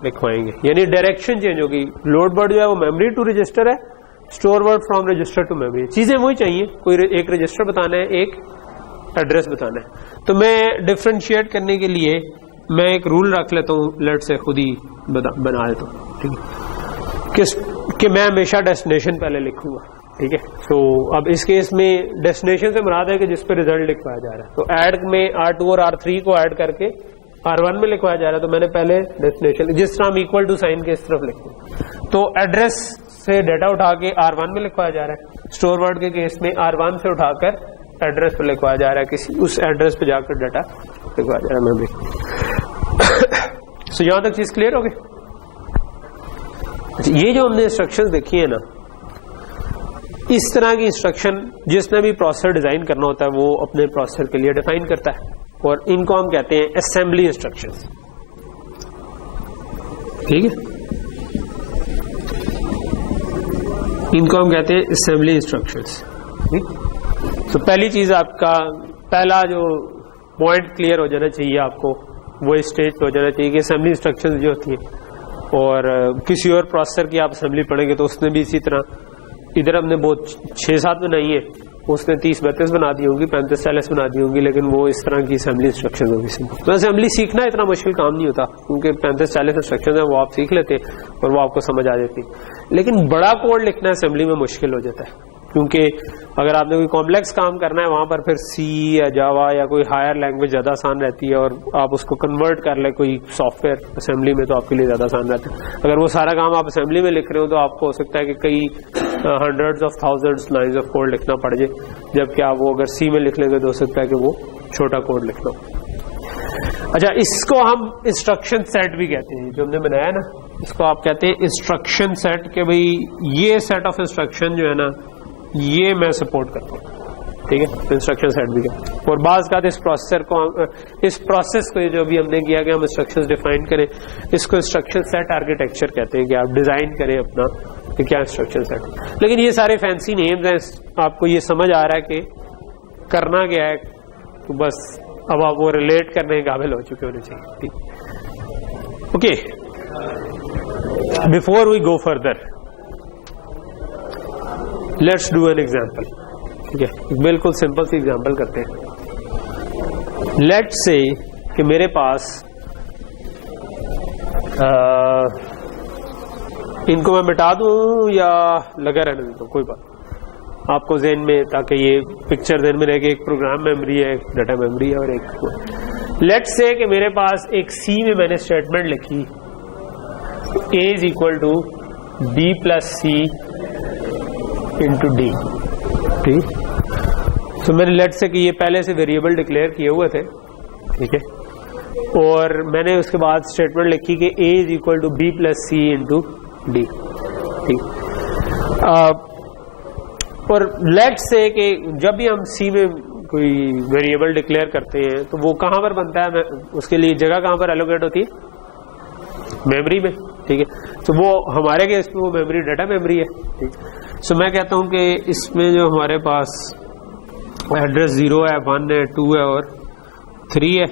लिखवाएंगे, यानी डायरेक्शन चेंज होगी। लोड वर्ड जो है वो मेमोरी टू रजिस्टर है, store word from register to memory. चीजें वही चाहिए, कोई एक रजिस्टर बताना है, एक एड्रेस बताना है। तो मैं डिफ्रेंशिएट करने के लिए मैं एक रूल रख लेता हूं, लेट से खुद ही बना लेता हूं, ठीक है, कि मैं हमेशा डेस्टिनेशन पहले लिखूंगा, ठीक है। तो अब इस केस में डेस्टिनेशन से मुराद है कि जिस पे रिजल्ट लिखवाया जा रहा है। तो ऐड में R2 और R3 को ऐड करके R1 में लिखवाया जा रहा है, तो मैंने पहले डेस्टिनेशन, जिस तरह हम इक्वल टू साइन के इस तरफ लिखते, तो एड्रेस से डाटा उठा के R1 में लिखवाया जा रहा है। स्टोर वर्ड के केस में R1 से उठाकर एड्रेस पर लिखवाया जा रहा है, किसी उस एड्रेस पे जाकर डाटा लिखवाया जा रहा है मेमोरी। सो यहां तक चीज क्लियर हो गई। ये जो हमने इंस्ट्रक्शंस देखी है ना, इस तरह की इंस्ट्रक्शन जिसने भी प्रोसेसर डिजाइन करना होता है वो अपने प्रोसेसर के लिए डिफाइन करता है, और इनको हम कहते हैं असेंबली इंस्ट्रक्शंस, ठीक है। इनको हम कहते हैं असेंबली इंस्ट्रक्शंस, ठीक। तो पहली चीज आपका पहला जो पॉइंट क्लियर हो जाना चाहिए आपको, वो स्टेज हो जाना चाहिए कि असेंबली इंस्ट्रक्शंस जो होती है, और किसी और प्रोसेसर की आप असेंबली पढ़ेंगे तो उसने भी इसी तरह, इधर हमने बहुत 6-7 बनाई है, उसने 30-32 बना दी होंगी, 35-40 बना दी होंगी, लेकिन वो इस तरह की असेंबली इंस्ट्रक्शन होगी। तो असेंबली सीखना इतना मुश्किल काम नहीं होता, क्योंकि 35-40 इंस्ट्रक्शन है वो आप सीख लेते और वो आपको समझ आ जाती। लेकिन बड़ा कोड लिखना असेंबली में मुश्किल हो जाता है, क्योंकि अगर आपने कोई कॉम्प्लेक्स काम करना है वहां पर फिर C या जावा या कोई हायर लैंग्वेज ज्यादा आसान रहती है, और आप उसको कन्वर्ट कर ले कोई सॉफ्टवेयर असेंबली में तो आपके लिए ज्यादा आसान रहता है। अगर वो सारा काम आप असेंबली में लिख रहे हो तो आपको हो सकता है कि कई hundreds of thousands lines of code लिखना पड़ जाए, जबकि आप वो अगर C में लिख लेंगे तो हो सकता है कि वो छोटा कोड लिखना। अच्छा, इसको हम इंस्ट्रक्शन सेट भी कहते हैं, जो हमने बनाया ना, इसको आप कहते हैं इंस्ट्रक्शन सेट, के भाई ये सेट ऑफ इंस्ट्रक्शन जो है ना ये मैं सपोर्ट करता हूँ, ठीक है। तो इंस्ट्रक्शन सेट भी है, और बाज़ का इस प्रोसेसर को, इस प्रोसेस को जो भी हमने किया कि हम इंस्ट्रक्शंस डिफाइन करें, इसको इंस्ट्रक्शन सेट आर्किटेक्चर कहते हैं, कि आप डिजाइन करें अपना कि क्या इंस्ट्रक्शन सेट। लेकिन ये सारे फैंसी नेम्स हैं, आपको ये समझ आ रहा है कि करना क्या है, तो बस अब आप वो रिलेट करने के काबिल हो चुके होने चाहिए, ठीक। Okay, before we go further, let's do an example. ठीक है। बिल्कुल सिंपल सी एग्जांपल करते हैं। लेट्स से कि मेरे पास इनको मैं मिटा दूं या लगा रहने देता हूं, कोई बात आपको ज़हन में, ताकि ये पिक्चर ज़हन में रहे कि एक प्रोग्राम मेमोरी है, एक डाटा मेमोरी है और एक। लेट्स से कि मेरे पास एक सी में मैंने स्टेटमेंट लिखी a is equal to b plus C into D, ठीक। तो मैंने लेट से कि ये पहले से वेरिएबल डिक्लेयर किए हुए थे, ठीक है, और मैंने उसके बाद स्टेटमेंट लिखी कि a is equal to b plus C into D, ठीक। और लेट से कि जब भी हम सी में कोई वेरिएबल डिक्लेयर करते हैं तो वो कहाँ पर बनता है, उसके लिए जगह कहाँ पर एलोकेट होती है, मेमोरी में, ठीक है। तो वो हमारे केस में वो मेमोरी डाटा मेमोरी है, ठीक। सो मैं कहता हूँ कि इसमें जो हमारे पास एड्रेस 0 है, 1 है, 2 है और 3 है।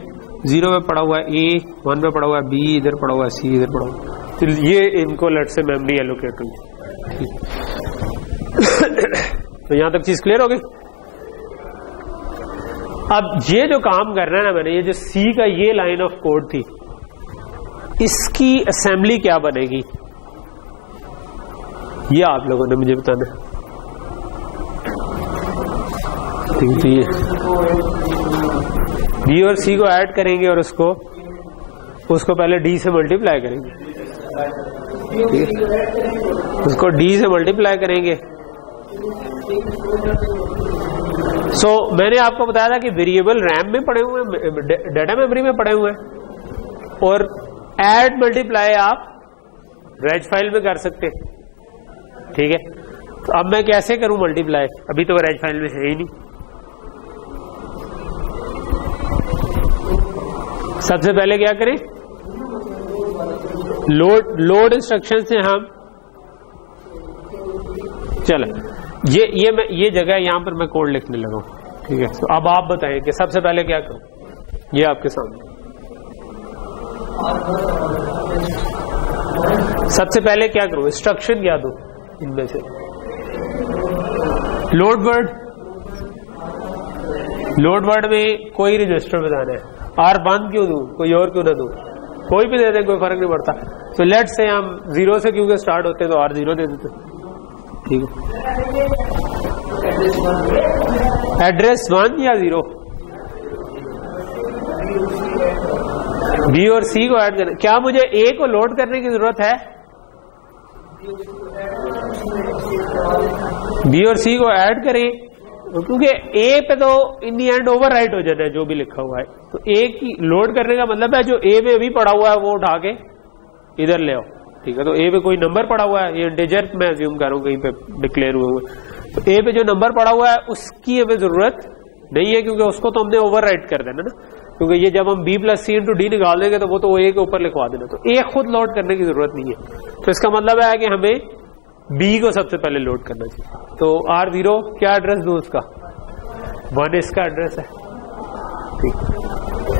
0 में पड़ा हुआ है A, 1 में पड़ा हुआ है B, इधर पड़ा हुआ है C, इधर पड़ा हुआ है, तो ये इनको लेट से मेमोरी एलोकेट हुई, ठीक। तो यहां तक चीज क्लियर हो गई। अब ये जो काम करना है ना मैंने, ये जो C का ये लाइन ऑफ कोड थी, इसकी असेंबली क्या बनेगी ये आप लोगों ने मुझे बताना है, ठीक है। B और C को ऐड करेंगे और उसको पहले D से मल्टीप्लाई करेंगे, ठीक है। उसको D से मल्टीप्लाई करेंगे। सो मैंने आपको बताया था कि वेरिएबल रैम में पड़े हुए हैं, डाटा मेमोरी में पड़े हुए हैं, और ऐड मल्टीप्लाई आप रेज फाइल में कर सकते हैं, ठीक है। तो अब मैं कैसे करूं मल्टीप्लाई, अभी तो रेज फाइल में है ही नहीं। सबसे पहले क्या करें, लोड इंस्ट्रक्शन से हम चलो ये जगह यहां पर मैं कोड लिखने लगा हूं, ठीक है। तो अब आप बताएं कि सबसे पहले क्या करूं, ये आपके सामने। सबसे पहले क्या करूं, इंस्ट्रक्शन क्या दूं इनमें से, लोड वर्ड में कोई रजिस्टर बताना है, R1 क्यों दूं, कोई और क्यों ना दूं, कोई भी दे दें, कोई फर्क नहीं पड़ता। तो लेट से हम 0 से क्योंकि स्टार्ट होते हैं तो R0 दे देते, ठीक है। एड्रेस 1 या 0, B और C को ऐड करना। क्या मुझे A को लोड करने की जरूरत है, B और C को ऐड करें, क्योंकि A पे तो इन दी एंड ओवर राइट हो जाना है जो भी लिखा हुआ है। तो A की लोड करने का मतलब है जो A में अभी पड़ा हुआ है वो उठा के इधर ले आओ, ठीक है। तो A पे कोई नंबर पड़ा हुआ है, ये इंटीजर मैं अज्यूम कर रहा हूं कहीं पे डिक्लेयर हुए हुए, तो A पे जो नंबर पड़ा हुआ है उसकी हमें जरूरत नहीं है, क्योंकि उसको तो हमने ओवर राइट कर देना ना, क्योंकि ये जब हम B plus C into D निकाल देंगे तो वो तो A के ऊपर लिखवा देना, तो A खुद लोड करने की जरूरत नहीं है। तो इसका मतलब है कि हमें B को सबसे पहले लोड करना चाहिए। तो R0 क्या एड्रेस दूं उसका, 1 इसका एड्रेस है, ठीक।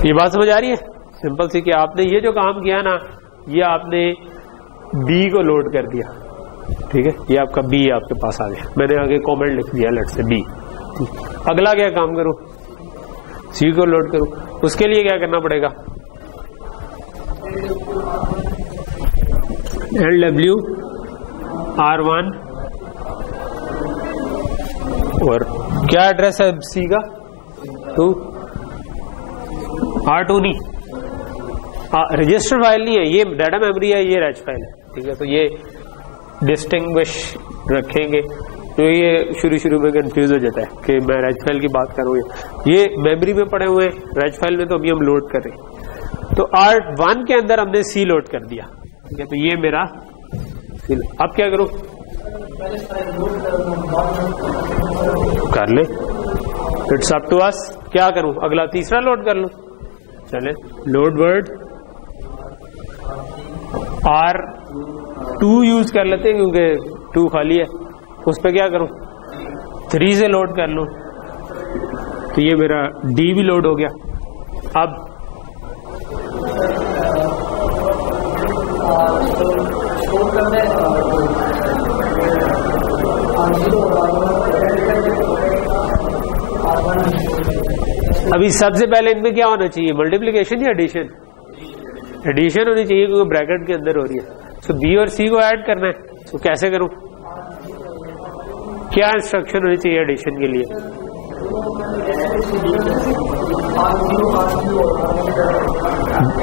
ये बात समझ आ रही है, सिंपल सी कि आपने ये जो काम किया ना, ये आपने B को लोड कर दिया, ठीक है। ये आपका B आपके पास आ गया, मैंने आगे कमेंट लिख दिया लेट से B। अगला क्या काम करूं, C को लोड करूं, उसके लिए क्या करना पड़ेगा, LW R1 और क्या एड्रेस है C का, 2, R2 नहीं, रजिस्टर फाइल नहीं है, ये डाटा मेमोरी है, ये रेज फाइल है, ठीक है। तो ये डिस्टिंग्विश रखेंगे, तो ये शुरू में कंफ्यूज हो जाता है कि मैं रेज फाइल की बात करूँ, ये मेमोरी में पड़े हुए रेज फाइल में, तो अभी हम लोड कर रहे हैं। तो R1 के अंदर हमने C लोड कर दिया, ठीक है। तो ये मेरा C, अब क्या करूं, कर ले, इट्स अप टू अस, क्या करूं, अगला तीसरा लोड कर लूं, चले। लोड वर्ड R2 यूज कर लेते हैं क्योंकि 2 खाली है, उस पर क्या करूं, 3 से लोड कर लूं, तो ये मेरा D भी लोड हो गया। अब अभी सबसे पहले इनमें क्या होना चाहिए, मल्टीप्लिकेशन या एडिशन? एडिशन होनी चाहिए क्योंकि ब्रैकेट के अंदर हो रही है। सो बी और सी को ऐड करना है, तो कैसे करूं, क्या इंस्ट्रक्शन होनी चाहिए एडिशन के लिए?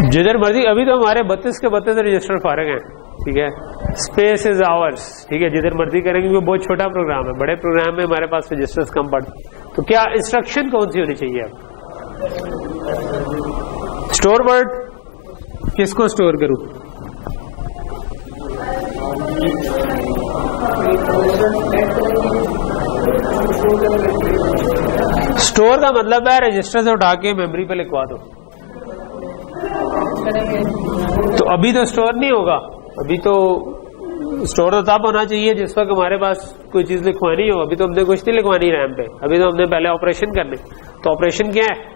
जिधर मर्जी, अभी तो हमारे 32 के 32 रजिस्टर फारग हैं, ठीक है, स्पेस इज आवर्स, ठीक है, जिधर मर्जी करेंगे क्योंकि बहुत छोटा प्रोग्राम है, बड़े प्रोग्राम में हमारे पास रजिस्टर्स कम पड़ते। तो क्या इंस्ट्रक्शन कौन सी होनी चाहिए? अब स्टोर वर्ड, किसको स्टोर करूं? स्टोर का मतलब है रजिस्टर से उठा के मेमोरी पे लिखवा दो। तो अभी तो स्टोर नहीं होगा, अभी तो स्टोर तो तब होना चाहिए जिस वक्त हमारे पास कोई चीज लिखवानी हो। अभी तो हमने कुछ नहीं लिखवानी रैम पे, अभी तो हमने पहले ऑपरेशन करने। तो ऑपरेशन क्या है?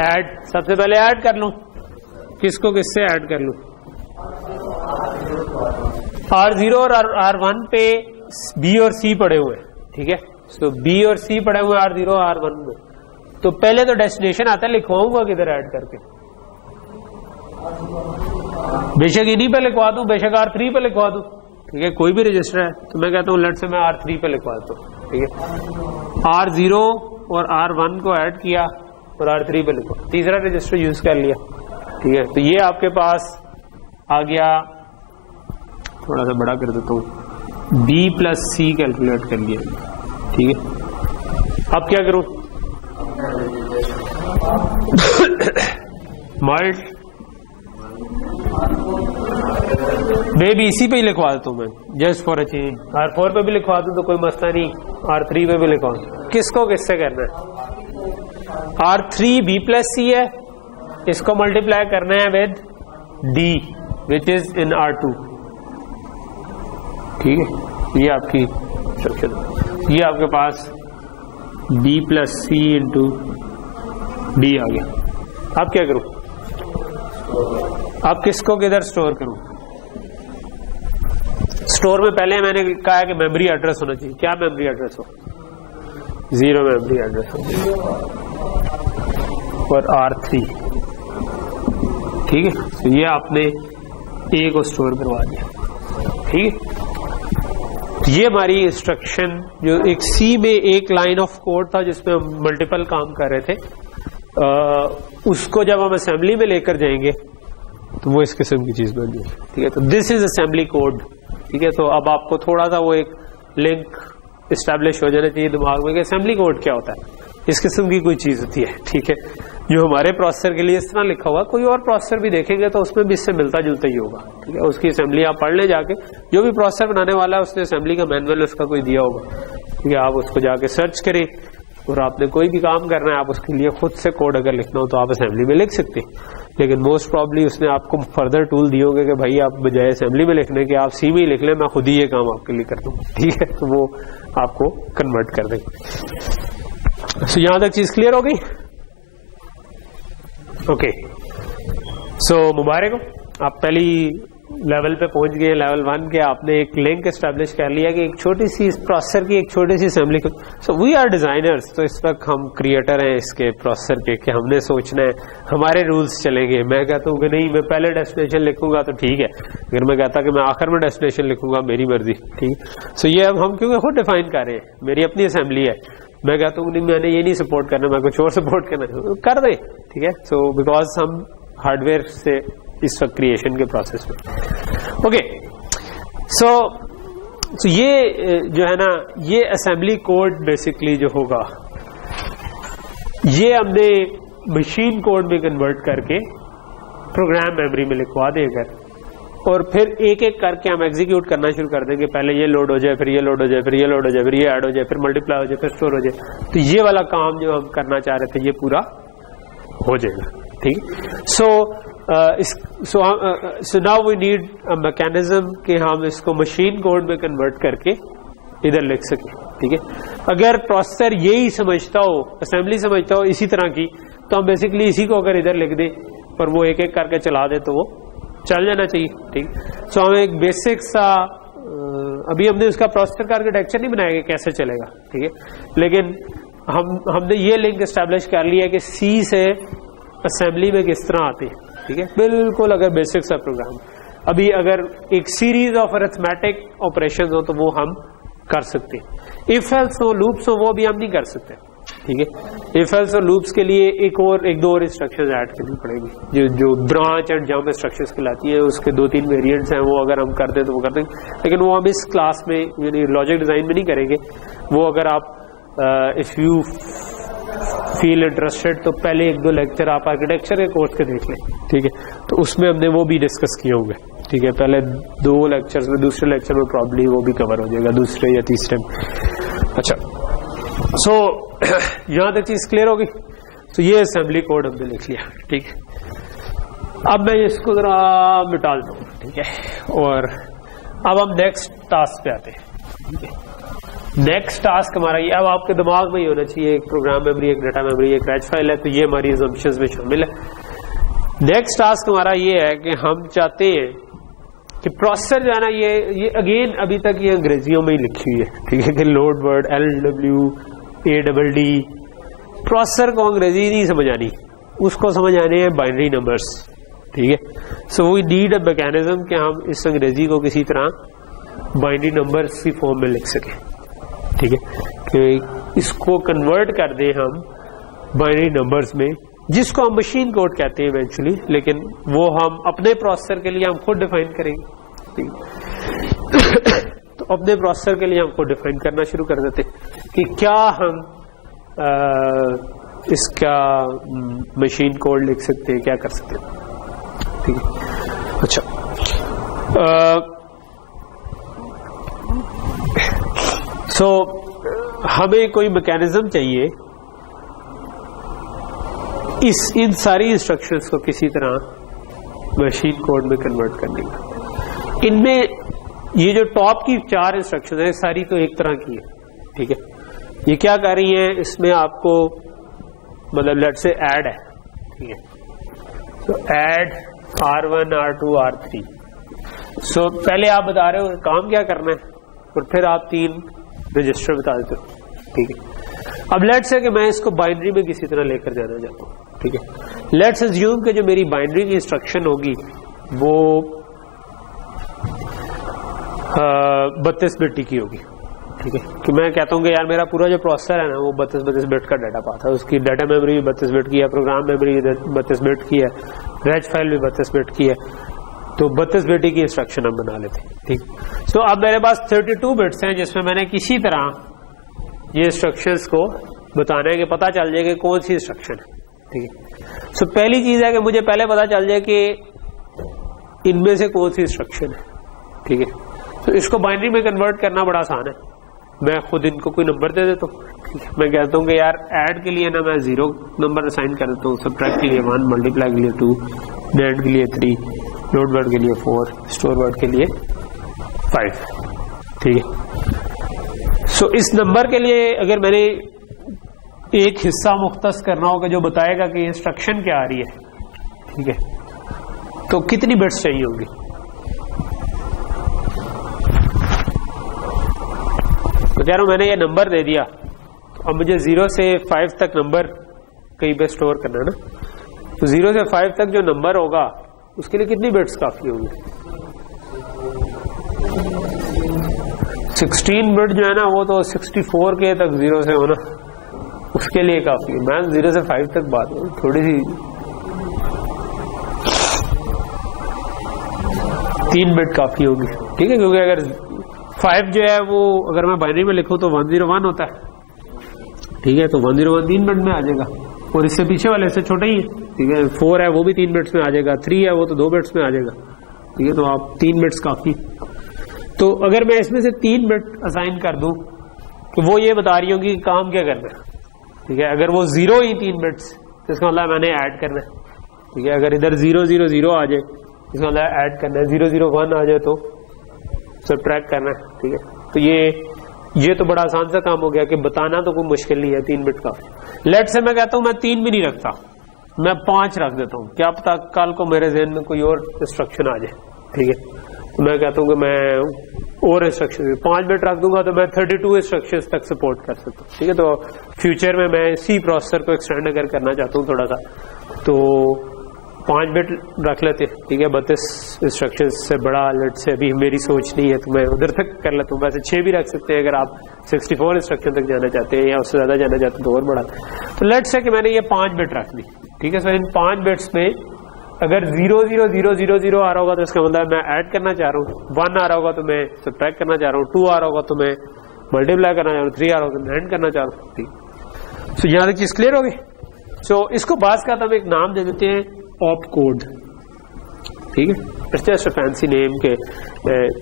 ऐड। सबसे पहले ऐड कर लूं, किसको किससे ऐड कर लूं? R0 और R1 पे B और C पड़े हुए हैं, ठीक है, तो B और C पड़े हुए R0 और R1 में। तो पहले तो डेस्टिनेशन आता है, लिखवाऊंगा किधर ऐड करके, बेशक इन्हीं पे लिखवा दूं, बेशक R3 पे लिखवा दूं, ठीक है, कोई भी रजिस्टर है तो मैं कहता हूं लेट से मैं R3 पे लिखवा दूं, ठीक है। R0 और R1 को ऐड किया और R3 पे लिखवा, तीसरा रजिस्टर यूज कर लिया, ठीक है। तो ये आपके पास आ गया, थोड़ा सा बड़ा कर देता हूं, B प्लस C कैलकुलेट कर लिया, ठीक है। अब क्या करूं? मल्ट मैं भी इसी पे ही लिखवा देता हूं, मैं just for a change. R4 पे भी लिखवा दूं तो कोई मसला नहीं, R3 पे भी लिखवा दूं। किसको किससे करना है? R3 B प्लस C है, इसको मल्टीप्लाई करना है with D which is in R2, ठीक है। ये आपकी इंस्ट्रक्शन, ये आपके पास B plus C into D आ गया। अब क्या करूं? अब किसको किधर स्टोर करूं? स्टोर में पहले मैंने कहा कि मेमोरी एड्रेस होना चाहिए। क्या मेमोरी एड्रेस हो? 0 मेमोरी एड्रेस हो और R3, ठीक है। तो ये आपने A को स्टोर करवा दिया, ठीक है। ये हमारी इंस्ट्रक्शन जो एक C में एक लाइन ऑफ कोड था जिसमें हम मल्टीपल काम कर रहे थे, उसको जब हम असेंबली में लेकर जाएंगे तो वो इस किस्म की चीज बन जाएगी, ठीक है। तो दिस इज असेंबली कोड, ठीक है। तो अब आपको थोड़ा सा वो एक लिंक इस्टेब्लिश हो जाना चाहिए दिमाग में कि असेंबली कोड क्या होता है, इस किस्म की कोई चीज होती है, ठीक है, जो हमारे प्रोसेसर के लिए इस तरह लिखा हुआ। कोई और प्रोसेसर भी देखेंगे तो उसमें भी इससे मिलता जुलता ही होगा, ठीक है। उसकी असेंबली आप पढ़ ले जाके, जो भी प्रोसेसर बनाने वाला है उसने असेंबली का मैनुअल उसका कोई दिया होगा, ठीक है। आप उसको जाके सर्च करें और आपने कोई भी काम करना है, आप उसके लिए खुद से कोड अगर लिखना हो तो आप असेंबली में लिख सकते हैं। लेकिन मोस्ट प्रॉब्ली उसने आपको फर्दर टूल दिए होंगे कि भाई आप बजाय असेंबली में लिखने के आप सी में ही लिख लें, मैं खुद ही ये काम आपके लिए कर दूँ, ठीक है। तो वो आपको कन्वर्ट कर देंगे। तो यहां तक चीज क्लियर हो गई? ओके, सो मुबारक हो, आप पहली लेवल पे पहुंच गए, लेवल 1 के। आपने एक लिंक एस्टेब्लिश कर लिया कि एक छोटी सी प्रोसेसर की एक छोटी सी assembly. So we are designers, तो इस वक्त हम क्रिएटर हैं इसके प्रोसेसर के, कि हमने सोचना है हमारे रूल्स चलेंगे। मैं कहता हूँ कि नहीं, मैं पहले डेस्टिनेशन लिखूंगा तो ठीक है, अगर मैं कहता कि मैं आखिर में डेस्टिनेशन लिखूंगा, मेरी मर्जी, ठीक। सो ये अब हम क्योंकि खुद डिफाइन कर रहे हैं, मेरी अपनी असेंबली है, मैं कहता हूँ नहीं मैंने ये नहीं सपोर्ट करना, मैं कुछ और सपोर्ट करना, कर दे, ठीक है। सो बिकॉज हम हार्डवेयर से इस वक्त क्रिएशन के प्रोसेस में। ओके, सो ये जो है ना, ये असेंबली कोड बेसिकली जो होगा, ये हमने मशीन कोड में कन्वर्ट करके प्रोग्राम मेमोरी में लिखवा देगा और फिर एक एक करके हम एग्जीक्यूट करना शुरू कर देंगे। पहले ये लोड हो जाए, फिर ये लोड हो जाए, फिर ये लोड हो जाए, फिर ये ऐड हो जाए, फिर मल्टीप्लाई हो जाए, फिर स्टोर हो जाए। तो ये वाला काम जो हम करना चाह रहे थे ये पूरा हो जाएगा, ठीक। So now we need a mechanism कि हम इसको मशीन कोड में कन्वर्ट करके इधर लिख सके, ठीक है। अगर प्रोसेसर यही समझता हो, असेंबली समझता हो इसी तरह की, तो हम बेसिकली इसी को अगर इधर लिख दें और वो एक एक करके चला दे तो वो चल जाना चाहिए, ठीक। सो हमें एक बेसिक सा, अभी हमने उसका प्रोसेसर का आर्किटेक्चर नहीं बनाया कि कैसे चलेगा, ठीक है, लेकिन हमने ये लिंक एस्टेब्लिश कर लिया कि सी से असेंबली में किस तरह आते हैं, ठीक है, बिल्कुल अगर बेसिक्स है प्रोग्राम। अभी अगर एक सीरीज ऑफ अरिथमेटिक ऑपरेशन हो तो वो हम कर सकते हैं। इफ एल्स हो, लूप्स हो, वो भी हम नहीं कर सकते, ठीक है। इफ एल्स और लूप्स के लिए एक दो और इंस्ट्रक्शंस ऐड करनी पड़ेगी जो ब्रांच एंड जंप इंस्ट्रक्शंस कहलाती है। उसके 2-3 वेरिएंट्स हैं, वो अगर हम कर दें तो वो कर देंगे, लेकिन वो हम इस क्लास में यानी लॉजिक डिजाइन में नहीं करेंगे। वो अगर आप इफ यू फील इंटरेस्टेड तो पहले 1-2 लेक्चर आप आर्किटेक्चर के कोर्स के देख लें, ठीक है, तो उसमें हमने वो भी डिस्कस किए होंगे, ठीक है। पहले 2 लेक्चर्स में, दूसरे लेक्चर में प्रॉब्ली वो भी कवर हो जाएगा, दूसरे या तीसरे में। अच्छा, सो यहां तक चीज क्लियर होगी। तो ये असेंबली कोड हमने लिख लिया, ठीक है। अब मैं इसको जरा मिटा देता हूं, ठीक है, और अब हम नेक्स्ट टास्क पे आते हैं, ठीक है। नेक्स्ट टास्क हमारा ये, अब आपके दिमाग में ही होना चाहिए, एक प्रोग्राम मेमोरी, एक डाटा मेमोरी, एक रैच फाइल है, तो ये हमारी असम्पशंस में शामिल है। नेक्स्ट टास्क हमारा ये है कि हम चाहते हैं कि प्रोसेसर जो है ना, ये अगेन अभी तक ये अंग्रेजियों में ही लिखी हुई है, ठीक है, कि लोड वर्ड LWADD। प्रोसेसर को अंग्रेजी नहीं समझ आनी, उसको समझ आने हैं बाइनरी नंबर्स, ठीक है। So we need a mechanism कि हम इस अंग्रेजी को किसी तरह बाइनरी नंबर्स की फॉर्म में लिख सकें, ठीक है, कि इसको कन्वर्ट कर दें हम बाइनरी नंबर्स में, जिसको हम मशीन कोड कहते हैं इवेंचुअली, लेकिन वो हम अपने प्रोसेसर के लिए हम खुद डिफाइन करेंगे, ठीक है। तो अपने प्रोसेसर के लिए हम खुद डिफाइन करना शुरू कर देते कि क्या हम इसका मशीन कोड लिख सकते हैं, क्या कर सकते हैं, ठीक है। अच्छा, सो हमें कोई मैकेनिज्म चाहिए इन सारी इंस्ट्रक्शंस को किसी तरह मशीन कोड में कन्वर्ट करने का। इनमें ये जो टॉप की 4 इंस्ट्रक्शंस है सारी तो एक तरह की है, ठीक है। ये क्या कर रही है, इसमें आपको मतलब लेट्स से ऐड है, ठीक है, तो ऐड R1 R2 R3। सो पहले आप बता रहे हो काम क्या करना है और फिर आप 3 रजिस्टर बता देते हो, ठीक है। अब लेट्स से कि मैं इसको बाइनरी में किसी तरह लेकर जाना चाहता हूँ, ठीक है। लेट्स अज्यूम कि जो मेरी बाइनरी की इंस्ट्रक्शन होगी वो 32 बिट की होगी, ठीक है। कि मैं कहता हूँ कि यार मेरा पूरा जो प्रोसेसर है ना वो 32 बिट का डाटा पाता है, उसकी डाटा मेमोरी भी 32 बिट की है, प्रोग्राम मेमोरी भी 32 बिट की है, रैच फाइल भी 32 बिट की है, तो 32 बिट की इंस्ट्रक्शन हम बना लेते हैं, ठीक। सो अब मेरे पास 32 बिट्स हैं जिसमें मैंने किसी तरह ये इंस्ट्रक्शंस को बताना है कि पता चल जाए कि कौन सी इंस्ट्रक्शन है, ठीक है। सो पहली चीज है कि मुझे पहले पता चल जाए कि इनमें से कौन सी इंस्ट्रक्शन है, ठीक है। तो इसको बाइनरी में कन्वर्ट करना बड़ा आसान है। मैं खुद इनको कोई नंबर दे देता हूँ, ठीक है। मैं कहता हूँ कि यार ऐड के लिए ना मैं 0 नंबर असाइन कर देता हूँ, सब्ट्रैक्ट के लिए 1, मल्टीप्लाई के लिए 2, नेट के लिए 3, लोड वर्ड के लिए 4, स्टोर वर्ड के लिए 5, ठीक है। सो इस नंबर के लिए अगर मैंने एक हिस्सा मुख्तस करना होगा जो बताएगा कि इंस्ट्रक्शन क्या आ रही है, ठीक है, तो कितनी बिट्स चाहिए होंगी? तो कह रहा हूं मैंने ये नंबर दे दिया, तो अब मुझे 0 से 5 तक नंबर कहीं पे स्टोर करना है ना, तो 0 से 5 तक जो नंबर होगा उसके लिए कितनी बिट्स काफी होंगी? 16 बिट जो है ना वो तो 64 के तक 0 से होना उसके लिए काफी है। मैं 0 से 5 तक बात हूँ, थोड़ी सी 3 बिट काफी होगी, ठीक है, क्योंकि अगर 5 जो है वो अगर मैं बाइनरी में लिखूं तो 101 होता है, ठीक है, तो 101 3 बिट में आ जाएगा, और इससे पीछे वाले से छोटा ही है, ठीक है। 4 है वो भी 3 बिट्स में आ जाएगा, 3 है वो तो 2 बिट्स में आ जाएगा, ठीक है। तो आप 3 बिट्स काफी। तो अगर मैं इसमें से 3 बिट असाइन कर दूं तो वो ये बता रही होगी कि काम क्या करना है, ठीक है। अगर वो 0 ही 3 बिट्स तो इसका मतलब मैंने ऐड करना है, ठीक है। अगर इधर 0 0 0 आ जाए इसका मतलब ऐड करना है, 0 0 1 आ जाए तो सब्ट्रैक्ट करना है, ठीक है। तो ये तो बड़ा आसान सा काम हो गया कि बताना तो कोई मुश्किल नहीं है, 3 बिट का। लेट से मैं कहता हूं मैं 3 भी नहीं रखता, मैं 5 रख देता हूं, क्या पता कल को मेरे जहन में कोई और इंस्ट्रक्शन आ जाए, ठीक है। तो मैं कहता हूं कि मैं और इंस्ट्रक्शन 5 बिट रख दूंगा तो मैं 32 इंस्ट्रक्शंस तक सपोर्ट कर सकता हूँ, ठीक है। तो फ्यूचर में मैं सी प्रोसेसर को एक्सटेंड अगर करना चाहता हूँ थोड़ा सा, तो 5 बिट रख लेते हैं, ठीक है। 32 इंस्ट्रक्शंस से बड़ा लेट से अभी मेरी सोच नहीं है, तो मैं उधर तक कर लेता हूँ। वैसे 6 भी रख सकते हैं अगर आप 64 इंस्ट्रक्शन तक जाना चाहते हैं या उससे ज्यादा जाना चाहते हैं तो और बड़ा। तो लेट से कि मैंने ये 5 बिट रख दी, ठीक है। सो इन 5 बिट्स में अगर 00000 आ रहा होगा तो इसका मतलब मैं ऐड करना चाह रहा हूँ, 1 आ रहा होगा तो मैं सब्ट्रैक्ट करना चाह रहा हूँ, 2 आ रहा होगा तो मैं मल्टीप्लाई करना चाह रहा हूँ, 3 आ रहा होगा तो मैं ऐड करना चाह रहा हूँ, ठीक। सो यहाँ तक चीज क्लियर होगी। सो इसको बात का हम एक नाम दे देते हैं ऑप कोड, ठीक है। इट्स जस्ट फैंसी नेम के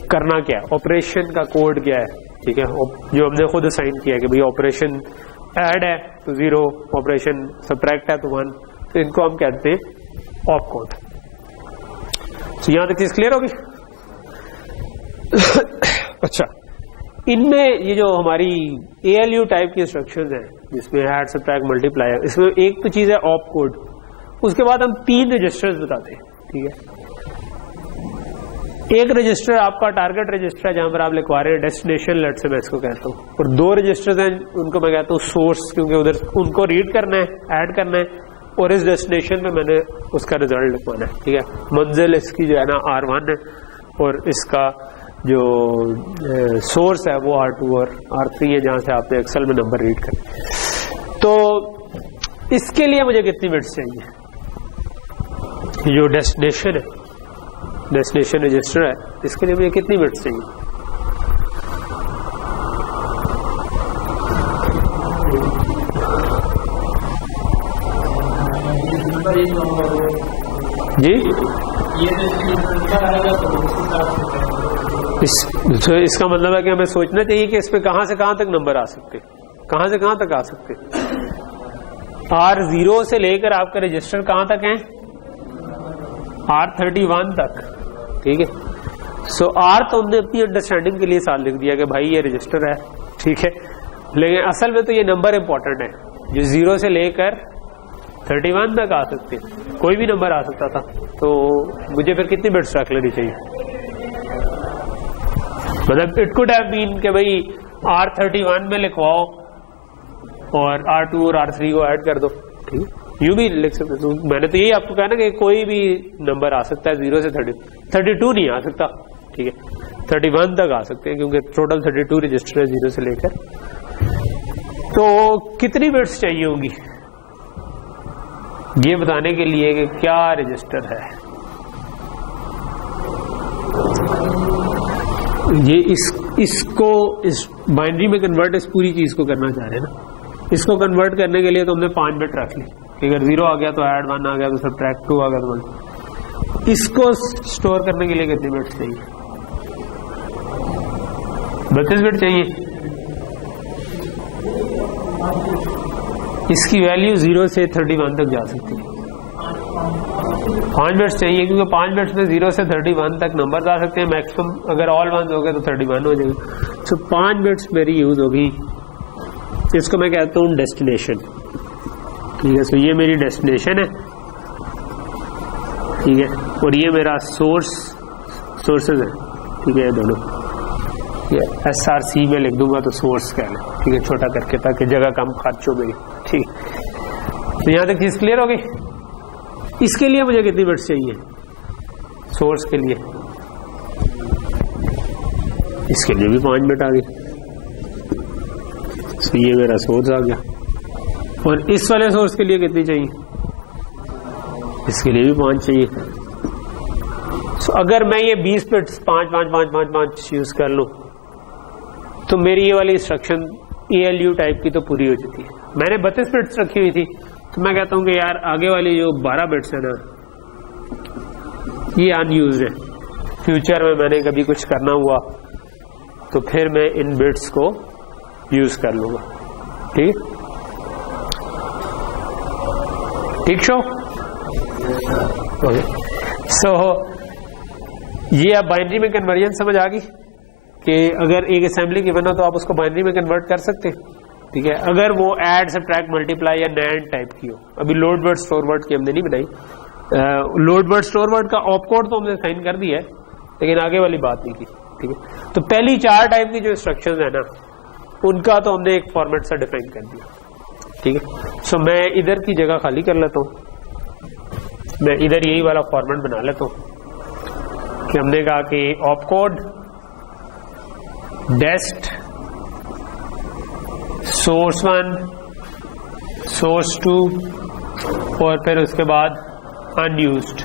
करना क्या है, ऑपरेशन का कोड क्या है, ठीक है। जो हमने खुद असाइन किया कि भाई ऑपरेशन ऐड है तो 0, ऑपरेशन सब्ट्रैक्ट है तो 1, तो इनको हम कहते हैं ऑप कोड। तो यहां तक चीज क्लियर होगी। अच्छा, इनमें ये जो हमारी ALU टाइप की इंस्ट्रक्शंस हैं जिसमें ऐड सब्ट्रैक्ट मल्टीप्लाई है, इसमें एक तो चीज है ऑप कोड, उसके बाद हम 3 रजिस्टर्स बताते हैं, ठीक है। एक रजिस्टर आपका टारगेट रजिस्टर है जहां पर आप लिखवा रहे हैं डेस्टिनेशन, लेट से मैं इसको कहता हूं, और 2 रजिस्टर्स हैं उनको मैं कहता हूं सोर्स, क्योंकि उधर उनको रीड करना है, ऐड करना है, और इस डेस्टिनेशन में मैंने उसका रिजल्ट लिखवाना है, ठीक है। मंजिल इसकी जो है ना R1 है और इसका जो सोर्स है वो R2 और R3 है जहां से आपने एक्सेल में नंबर रीड करना। तो इसके लिए मुझे कितनी बिट्स चाहिए, जो डेस्टिनेशन है, डेस्टिनेशन रजिस्टर है, इसके लिए मुझे कितनी बिट्स चाहिए? जी, इसका मतलब है कि हमें सोचना चाहिए कि इस पे कहां से कहां तक नंबर आ सकते, कहां से कहां तक आ सकते। R0 से लेकर आपका रजिस्टर कहां तक है, R31 तक, ठीक है। सो R तो हमने अपनी अंडरस्टैंडिंग के लिए साथ लिख दिया कि भाई ये रजिस्टर है, ठीक है, लेकिन असल में तो ये नंबर इंपॉर्टेंट है जो 0 से लेकर 31 तक आ सकते, कोई भी नंबर आ सकता था। तो मुझे फिर कितनी बिट्स रख लेनी चाहिए? मतलब इट कुड हैव बीन कि भाई R31 में लिखवाओ और R2 और R3 को ऐड कर दो, ठीक है, यूं भी लिख सकते। तो मैंने तो यही आपको कहा ना कि कोई भी नंबर आ सकता है 0 से 32 नहीं आ सकता, ठीक है, 31 तक आ सकते हैं क्योंकि टोटल 32 रजिस्टर है 0 से लेकर। तो कितनी बिट्स चाहिए होंगी ये बताने के लिए कि क्या रजिस्टर है। ये इसको इस बाइनरी में कन्वर्ट इस पूरी चीज को करना चाह रहे हैं ना। इसको कन्वर्ट करने के लिए तो हमने 5 बिट रख ली कि अगर 0 आ गया तो ऐड 1 आ गया तो सब्ट्रैक्ट 2 आ गया तो 1। इसको स्टोर करने के लिए कितनी बिट्स चाहिए? 32 बिट चाहिए। इसकी वैल्यू 0 से 31 तक जा सकती है। 5 बिट्स चाहिए क्योंकि 5 बिट्स में 0 से 31 तक नंबर आ सकते हैं मैक्सिमम। अगर ऑल वंस हो गए तो 31 हो जाएगा। सो 5 बिट्स मेरी यूज होगी। इसको मैं कहता हूँ डेस्टिनेशन, ठीक है। सो ये मेरी डेस्टिनेशन है, ठीक है, और ये मेरा सोर्सेज है, ठीक है, दोनों। SRC में लिख दूंगा तो सोर्स क्या है, ठीक है, छोटा करके ताकि जगह कम खर्च हो मेरी, ठीक। तो यहां तक चीज क्लियर हो गई। इसके लिए मुझे कितनी बिट्स चाहिए? सोर्स के लिए इसके लिए भी 5 बिट आ गई। तो ये मेरा सोर्स आ गया। और इस वाले सोर्स के लिए कितनी चाहिए? इसके लिए भी 5 चाहिए। तो अगर मैं ये 20 बिट्स 5 5 5 5 5 यूज कर लूं तो मेरी ये वाली इंस्ट्रक्शन ALU टाइप की तो पूरी हो जाती है। मैंने 32 बिट्स रखी हुई थी तो मैं कहता हूं कि यार आगे वाली जो 12 बिट्स है ना ये अनयूज्ड है। फ्यूचर में मैंने कभी कुछ करना हुआ तो फिर मैं इन बिट्स को यूज कर लूंगा, ठीक ठीक शो। ओके, सो ये अब बाइनरी में कन्वर्जन समझ आ गई कि अगर एक असेंबली गिवन हो तो आप उसको बाइनरी में कन्वर्ट कर सकते हैं, ठीक है, अगर वो ऐड सब्ट्रैक्ट मल्टीप्लाई या नैंड टाइप की हो। अभी लोड वर्ड स्टोर वर्ड की हमने नहीं बनाई। लोड वर्ड स्टोर वर्ड का ऑप कोड तो हमने साइन कर दिया है लेकिन आगे वाली बात नहीं की। ठीक है। तो पहली 4 टाइप की जो इंस्ट्रक्शंस है ना, उनका तो हमने एक फॉर्मेट सा डिफाइन कर दिया, ठीक है। सो मैं इधर की जगह खाली कर लेता हूं, मैं इधर यही वाला फॉर्मेट बना लेता हूं कि हमने कहा कि ऑपकोड डेस्ट सोर्स 1 सोर्स 2 और फिर उसके बाद अनयूज्ड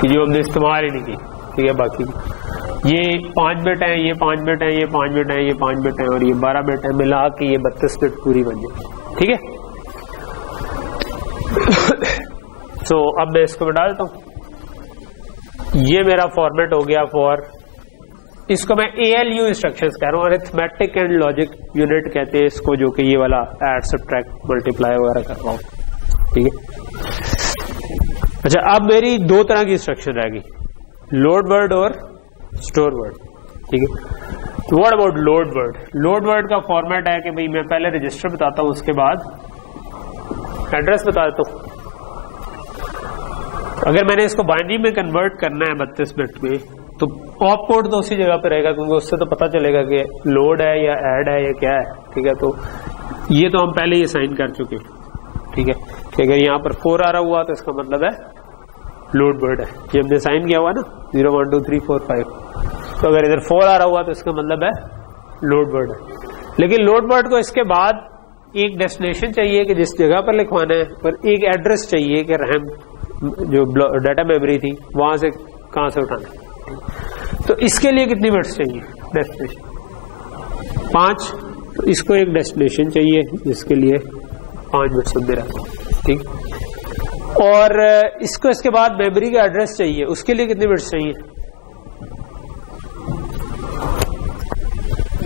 कि जो हमने इस्तेमाल ही नहीं की, ठीक है। बाकी ये 5 बिट है, ये 5 बिट है, ये 5 बिट है, ये 5 बिट है और ये 12 बिट है, मिला के ये 32 बिट पूरी बन जाए, ठीक है। सो अब मैं इसको बता देता हूं, ये मेरा फॉर्मेट हो गया फॉर, इसको मैं ALU इंस्ट्रक्शंस कह रहा हूँ, अरिथमेटिक एंड लॉजिक यूनिट कहते हैं इसको, जो कि ये वाला ऐड सब्ट्रैक्ट मल्टीप्लाई वगैरह कर रहा हूँ, ठीक है। अच्छा, अब मेरी 2 तरह की इंस्ट्रक्शन रहेगी, लोड वर्ड और स्टोर वर्ड, ठीक है। What about load word? Load word का फॉर्मेट है कि भाई मैं पहले रजिस्टर बताता हूं, उसके बाद एड्रेस बता देता हूं। अगर मैंने इसको बाइनरी में कन्वर्ट करना है 32 बिट में, तो ऑप कोड तो उसी जगह पे रहेगा, क्योंकि उससे तो पता चलेगा कि लोड है या ऐड है या क्या है, ठीक है। तो ये तो हम पहले ही साइन कर चुके, ठीक है, कि अगर यहाँ पर 4 आ रहा हुआ तो इसका मतलब है लोड वर्ड है, ये हमने साइन किया हुआ ना 0 1 2 3 4 5, तो अगर इधर 4 आ रहा हुआ तो इसका मतलब है लोड वर्ड है। लेकिन लोड वर्ड को इसके बाद एक डेस्टिनेशन चाहिए कि जिस जगह पर लिखवाना है, और एक एड्रेस चाहिए कि रैम जो डाटा मेमोरी थी वहां से कहां से उठाना है। तो इसके लिए कितनी बिट्स चाहिए? डेस्टिनेशन 5, तो इसको एक डेस्टिनेशन चाहिए जिसके लिए 5 बिट्स दे रहा, ठीक। और इसको इसके बाद मेमोरी का एड्रेस चाहिए, उसके लिए कितनी बिट्स चाहिए?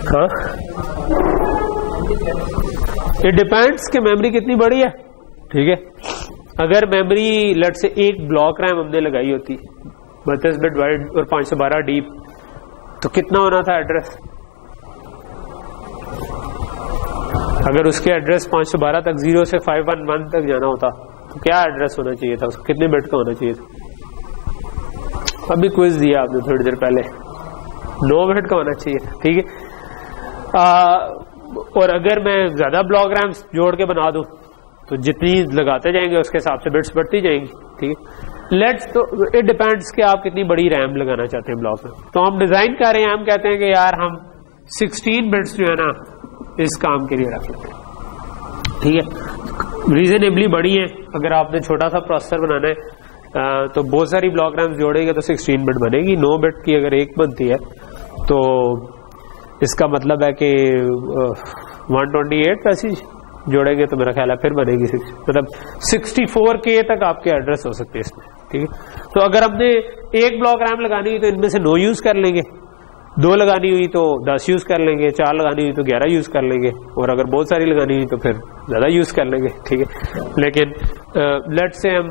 हाँ, ये डिपेंड्स कि मेमोरी कितनी बड़ी है, ठीक है। अगर मेमोरी लेट से एक ब्लॉक रैम हमने लगाई होती 32 बिट वाइड और 512 डीप, तो कितना होना था एड्रेस? अगर उसके एड्रेस 512 तक 0 से 511 तक जाना होता तो क्या एड्रेस होना चाहिए था? उसको कितने बिट का होना चाहिए था? अभी क्विज दिया आपने थोड़ी देर पहले, 9 बिट का होना चाहिए, ठीक है। और अगर मैं ज्यादा ब्लॉक रैम जोड़ के बना दूं तो जितनी लगाते जाएंगे उसके हिसाब से बिट्स बढ़ती जाएंगी, ठीक है। लेट्स, तो इट डिपेंड्स कि आप कितनी बड़ी रैम लगाना चाहते हैं ब्लॉक में। तो हम डिजाइन कर रहे हैं, हम कहते हैं कि यार हम 16 बिट्स जो है ना इस काम के लिए रख लेते हैं, ठीक है। रीजनेबली बड़ी है, अगर आपने छोटा सा प्रोसेसर बनाना है तो बहुत सारी ब्लॉक रैम जोड़ेंगे तो 16 बिट बनेगी। 9 बिट की अगर एक बनती है तो इसका मतलब है कि 128 पैसेज जोड़ेंगे तो मेरा ख्याल है फिर बनेगी मतलब 64K तक आपके एड्रेस हो सकते हैं इसमें, ठीक है। तो अगर हमने एक ब्लॉक रैम लगानी हुई तो इनमें से 9 यूज कर लेंगे, 2 लगानी हुई तो 10 यूज कर लेंगे, 4 लगानी हुई तो 11 यूज कर लेंगे, और अगर बहुत सारी लगानी हुई तो फिर ज्यादा यूज कर लेंगे, ठीक है। लेकिन लेट्स से हम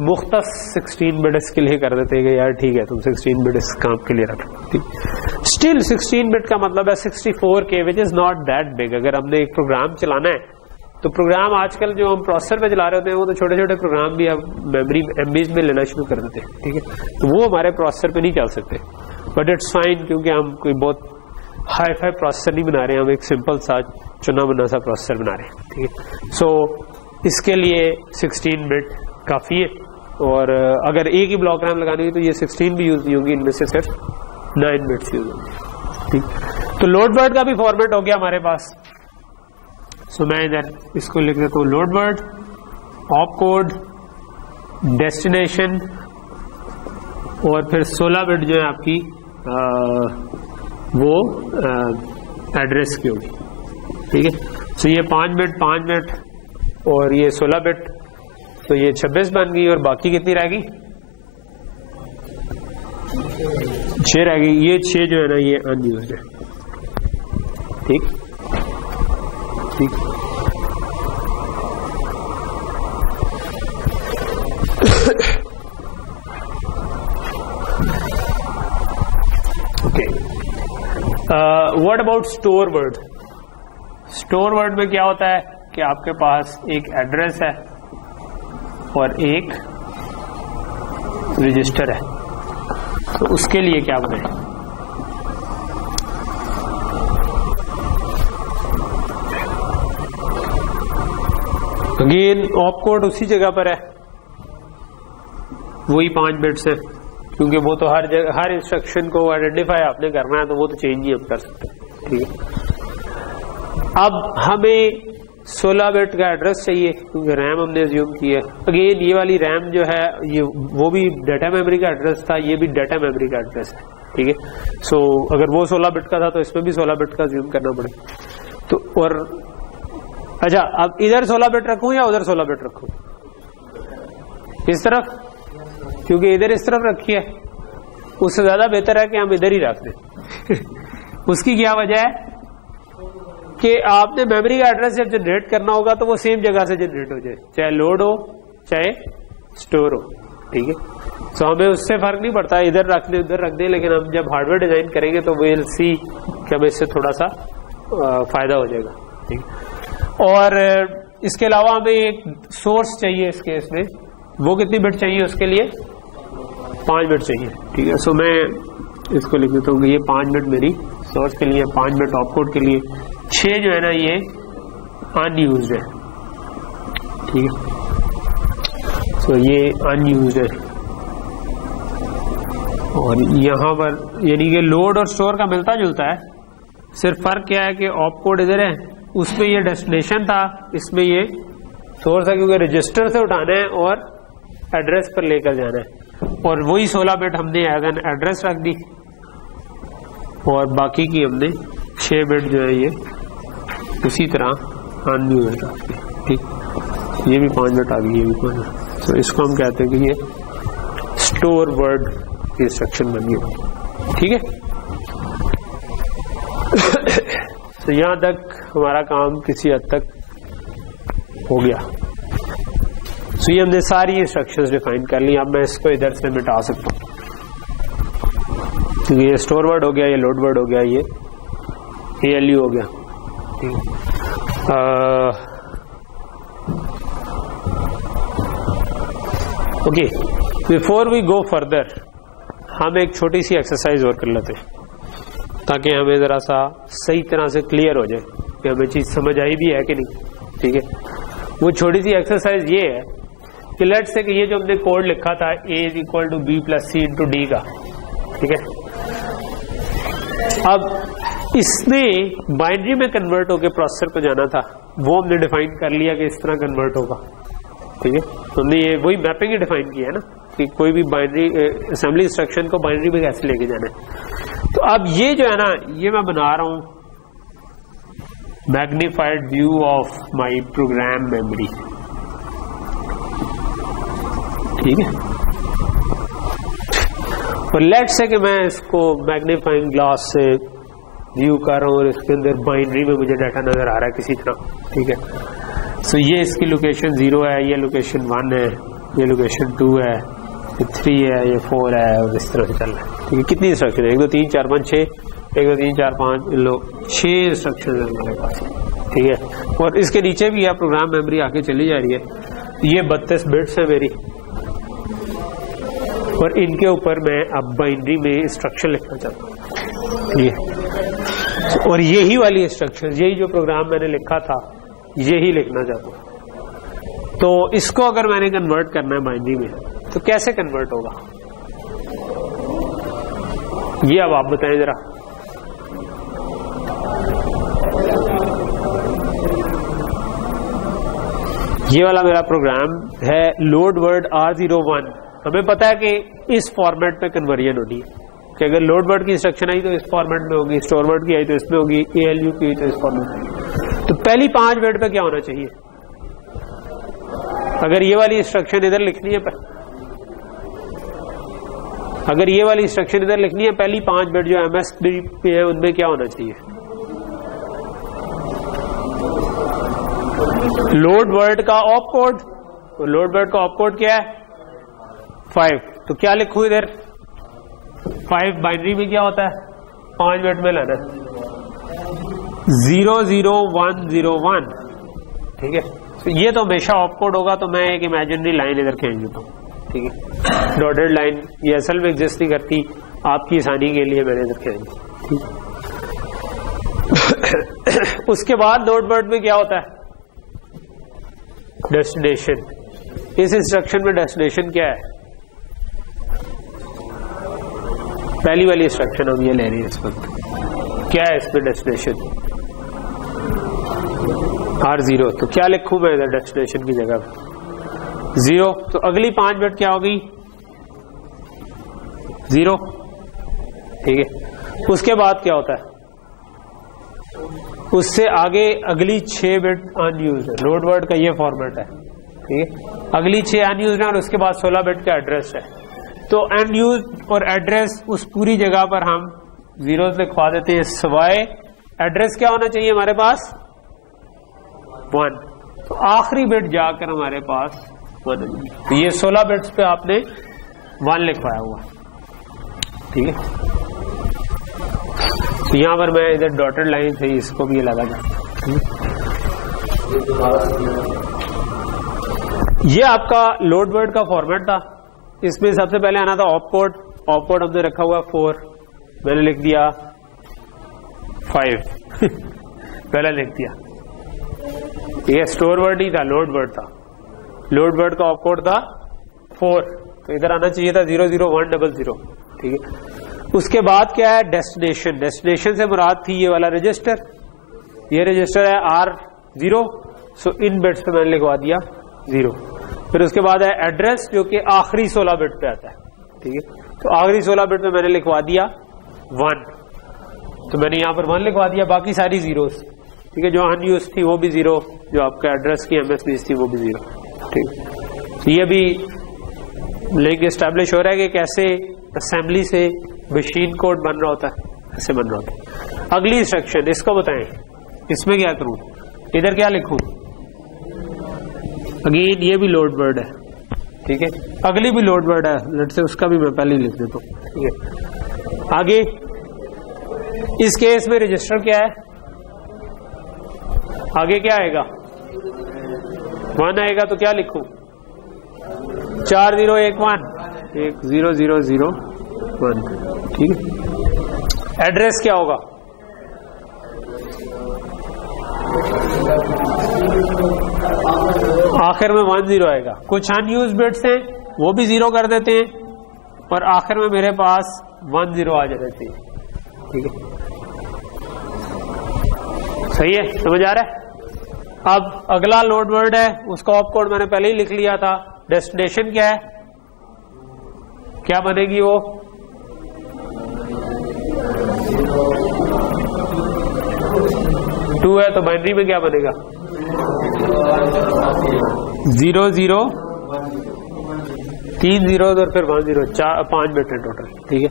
मुख्तस 16 बिट के लिए कर देते हैं यार ठीक है तुम 16 बिट इस काम के लिए रख, ठीक। स्टिल 16 बिट का मतलब है 64K which is not that big. अगर हमने एक प्रोग्राम चलाना है तो प्रोग्राम आजकल जो हम प्रोसेसर पे चला रहे होते हैं वो तो छोटे छोटे प्रोग्राम भी अब मेमोरी MBs में लेना शुरू कर देते हैं, ठीक है। तो वो हमारे प्रोसेसर पे नहीं चल सकते, बट इट्स फाइन क्योंकि हम कोई बहुत हाई फाई प्रोसेसर नहीं बना रहे हैं, हम एक सिंपल सा चुना बुना सा प्रोसेसर बना रहे हैं, ठीक है। सो इसके लिए 16 बिट काफी है, और अगर एक ही ब्लॉक रैम लगानी है तो ये 16 भी यूज नहीं होगी, इनमें से सिर्फ 9 बिट्स यूज होंगे, ठीक। तो लोड वर्ड का भी फॉर्मेट हो गया हमारे पास। सो मैं इधर इसको लिख देता हूँ load word, op code, destination, और फिर 16 बिट जो है आपकी वो एड्रेस की होगी, ठीक है। सो ये 5 बिट और ये 16 बिट, तो ये 26 बन गई, और बाकी कितनी रह गई? 6 रह गई। ये 6 जो है ना ये अनयूज्ड है, ठीक ठीक। Okay, what about store word? Store word में क्या होता है कि आपके पास एक एड्रेस है और एक रजिस्टर है, तो उसके लिए क्या बनाए? अगेन ऑप कोड उसी जगह पर है, वही 5 बिट्स है, क्योंकि वो तो हर जगह हर इंस्ट्रक्शन को आइडेंटिफाई आपने करना है, तो वो तो चेंज नहीं हम कर सकते। ठीक है, अब हमें 16 बिट का एड्रेस चाहिए, क्योंकि रैम हमने अज्यूम की है। अगेन ये वाली रैम जो है ये वो भी डाटा मेमोरी का एड्रेस था, ये भी डाटा मेमोरी का एड्रेस है। ठीक है, सो अगर वो 16 बिट का था तो इसमें भी 16 बिट का अज्यूम करना पड़ेगा। तो और अच्छा, अब इधर 16 बिट रखूं या उधर 16 बिट रखूं? इस तरफ, क्योंकि इधर इस तरफ रखी है, उससे ज्यादा बेहतर है कि हम इधर ही रख दें। उसकी क्या वजह है कि आपने मेमोरी का एड्रेस जब जनरेट करना होगा तो वो सेम जगह से जनरेट हो जाए, चाहे लोड हो चाहे स्टोर हो। ठीक है, तो हमें उससे फर्क नहीं पड़ता इधर रख दे उधर रख दे, लेकिन हम जब हार्डवेयर डिजाइन करेंगे तो विल सी कि हमें इससे थोड़ा सा फायदा हो जाएगा। ठीक है, और इसके अलावा हमें एक सोर्स चाहिए इस केस में, वो कितनी बिट चाहिए उसके लिए? 5 बिट चाहिए। ठीक है, सो मैं इसको लिख देता हूँ कि ये 5 बिट मेरी सोर्स के लिए, 5 बिट ऑपकोड के लिए, 6 जो है ना ये अनयूज्ड है। ठीक है, तो ये अनयूज्ड है, और यहां पर यानी कि लोड और स्टोर का मिलता जुलता है, सिर्फ फर्क क्या है कि ऑपकोड इधर है, उसमें ये डेस्टिनेशन था, इसमें ये सोर्स है, क्योंकि रजिस्टर से उठाना है और एड्रेस पर लेकर जाना है। और वही 16 बिट हमने एज एन एड्रेस रख दी, और बाकी की हमने 6 बिट जो है ये उसी तरह अनयूज्ड रख दी। ठीक, ये भी 5 बिट आ गई, ये भी 5 बिट। तो इसको हम कहते हैं कि ये स्टोर वर्ड इंस्ट्रक्शन बन गई। ठीक है, तो यहां तक हमारा काम किसी हद तक हो गया। तो ये हमने सारी इंस्ट्रक्शंस डिफाइन कर ली। अब मैं इसको इधर से मिटा सकता हूँ, क्योंकि ये स्टोर वर्ड हो गया, ये लोड वर्ड हो गया, ये ALU हो गया। Okay, before we go further हम एक छोटी सी एक्सरसाइज और कर लेते हैं, ताकि हमें जरा सा सही तरह से क्लियर हो जाए कि हमें चीज समझ आई भी है कि नहीं। ठीक है, वो छोटी सी एक्सरसाइज ये है कि लेट्स से कि ये जो हमने कोड लिखा था A = B + C × D का, ठीक है, अब इसने बाइनरी में कन्वर्ट होकर प्रोसेसर को जाना था, वो हमने डिफाइन कर लिया कि इस तरह कन्वर्ट होगा। ठीक है, तो हमने ये वही मैपिंग ही डिफाइन किया है ना, कि कोई भी बाइनरी असेंबली इंस्ट्रक्शन को बाइनरी में कैसे लेके जाना है। तो अब ये जो है ना, ये मैं बना रहा हूं magnified view of my program memory. ठीक है, और लेट्स से कि मैं इसको मैग्नीफाइंग ग्लास से व्यू कर रहा हूँ और इसके अंदर बाइनरी में मुझे डाटा नजर आ रहा है किसी तरह। ठीक है, सो ये इसकी लोकेशन 0 है, ये लोकेशन 1 है, ये लोकेशन 2 है, ये 3 है, ये 4 है, और इस तरह से चल रहा है। ठीक है, कितनी इंस्ट्रक्शन है? 1 2 3 4 5 6, 1 2 3 4 5 लो 6 इंस्ट्रक्शन है हमारे पास। ठीक है, और इसके नीचे भी है प्रोग्राम मेमोरी आके चली जा रही है। ये 32 बिट्स है मेरी, और इनके ऊपर मैं अब बाइनरी में इंस्ट्रक्शन लिखना चाहता हूँ। ये और यही वाली इंस्ट्रक्शन, यही जो प्रोग्राम मैंने लिखा था, यही लिखना चाहता हूँ। तो इसको अगर मैंने कन्वर्ट करना है बाइनरी में, तो कैसे कन्वर्ट होगा, ये अब आप बताएं जरा। ये वाला मेरा प्रोग्राम है लोड वर्ड R01। हमें पता है कि इस फॉर्मेट में कन्वर्जन होनी है, कि अगर लोड वर्ड की इंस्ट्रक्शन आई तो इस फॉर्मेट में होगी, स्टोर वर्ड की आई तो इसमें होगी, ALU की आई तो इस फॉर्मेट में। तो पहली 5 बिट पे क्या होना चाहिए? अगर ये वाली इंस्ट्रक्शन इधर लिखनी है, अगर ये वाली इंस्ट्रक्शन इधर लिखनी है, पहली 5 बिट जो MSB पे है उनमें क्या होना चाहिए? लोड वर्ड का ऑप कोड। तो लोड वर्ड का ऑप कोड क्या है? 5। तो क्या लिखूं इधर? 5 बाइनरी में क्या होता है? 5 बिट में लाना है 00101। ठीक है, तो ये तो हमेशा ऑप कोड होगा, तो मैं एक इमेजिनरी लाइन इधर खींच देता हूं। ठीक है, डॉटेड लाइन ये असल में एग्जिस्ट नहीं करती, आपकी आसानी के लिए मैंने रखे हैं। उसके बाद नोट वर्ड में क्या होता है, डेस्टिनेशन। इस इंस्ट्रक्शन में डेस्टिनेशन क्या है, पहली वाली इंस्ट्रक्शन हम ये ले रहे हैं इस वक्त, क्या है इसमें डेस्टिनेशन, R0। तो क्या लिखूं मैं इधर डेस्टिनेशन की जगह पर 0, तो अगली 5 बिट क्या होगी 0, ठीक है। उसके बाद क्या होता है, उससे आगे अगली 6 बिट अनयूज्ड है, लोड वर्ड का ये फॉर्मेट है, ठीक है। अगली 6 अनयूज्ड है और उसके बाद 16 बिट का एड्रेस है। तो अनयूज्ड और एड्रेस उस पूरी जगह पर हम जीरोस लिखवा देते हैं, सवाए एड्रेस क्या होना चाहिए हमारे पास 1, तो आखिरी बिट जाकर हमारे पास 1 है। तो ये 16 बिट्स पे आपने 1 लिखवाया हुआ, ठीक है। तो यहां पर मैं इधर डॉटेड लाइन से इसको भी लगा दूं। ये आपका लोड वर्ड का फॉर्मेट था। इसमें सबसे पहले आना था ऑपकोड, ऑपकोड हमने रखा हुआ 4, मैंने लिख दिया 5 पहले लिख दिया। ये स्टोर वर्ड नहीं था, लोड वर्ड था। लोड वर्ड का ऑपकोड था 4, तो इधर आना चाहिए था 00100, ठीक है। उसके बाद क्या है डेस्टिनेशन, डेस्टिनेशन से मुराद थी ये वाला रजिस्टर, ये रजिस्टर है R0, सो इन बिट्स पे मैंने लिखवा दिया 0। फिर उसके बाद है एड्रेस जो कि आखिरी 16 बिट पे आता है, ठीक है। तो आखिरी 16 बिट पे मैंने लिखवा दिया 1, तो मैंने यहां पर 1 लिखवा दिया, बाकी सारी जीरोस, ठीक है। जो अनयूज थी वो भी 0, जो आपका एड्रेस की MSB थी वो भी 0, ठीक। तो ये भी लिंक एस्टैब्लिश हो रहा है कि कैसे असेंबली से मशीन कोड बन रहा होता है, ऐसे बन रहा होता है। अगली इंस्ट्रक्शन इसको बताएं, इसमें क्या करूं, इधर क्या लिखूं, अगेन ये भी लोड वर्ड है, ठीक है। अगली भी लोड वर्ड है, लेट से उसका भी मैं पहले ही लिख देता हूं, ठीक है। आगे इस केस में रजिस्टर क्या है, आगे क्या आएगा 1 आएगा, तो क्या लिखूं 4011 100001, ठीक है। एड्रेस क्या होगा, आखिर में 10 आएगा। कुछ अनयूज बिट्स हैं वो भी 0 कर देते हैं और आखिर में मेरे पास 10 आ जाती है, ठीक है। सही है, समझ आ रहा है। अब अगला लोड वर्ड है, उसका ऑपकोड मैंने पहले ही लिख लिया था। डेस्टिनेशन क्या है, क्या बनेगी वो 2 है, तो बाइनरी में क्या बनेगा 00, 3 zeros और फिर 10, 5 बिट है टोटल, ठीक है।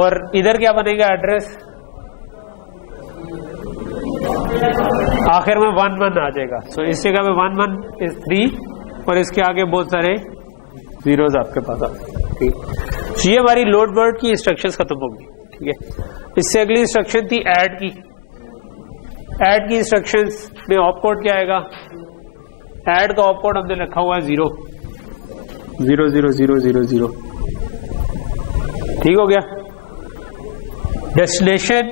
और इधर क्या बनेगा एड्रेस, आखिर में 11 आ जाएगा, सो इस जगह में 11 इज 3 और इसके आगे बहुत सारे जीरोस आपके पास आ, ठीक। ये हमारी लोड वर्ड की इंस्ट्रक्शंस खत्म होगी, ठीक है। इससे अगली इंस्ट्रक्शन थी ऐड की। ऐड की इंस्ट्रक्शंस में ऑपकोड क्या आएगा, ऐड का ऑपकोड हमने रखा हुआ है 0, 00000, ठीक हो गया। डेस्टिनेशन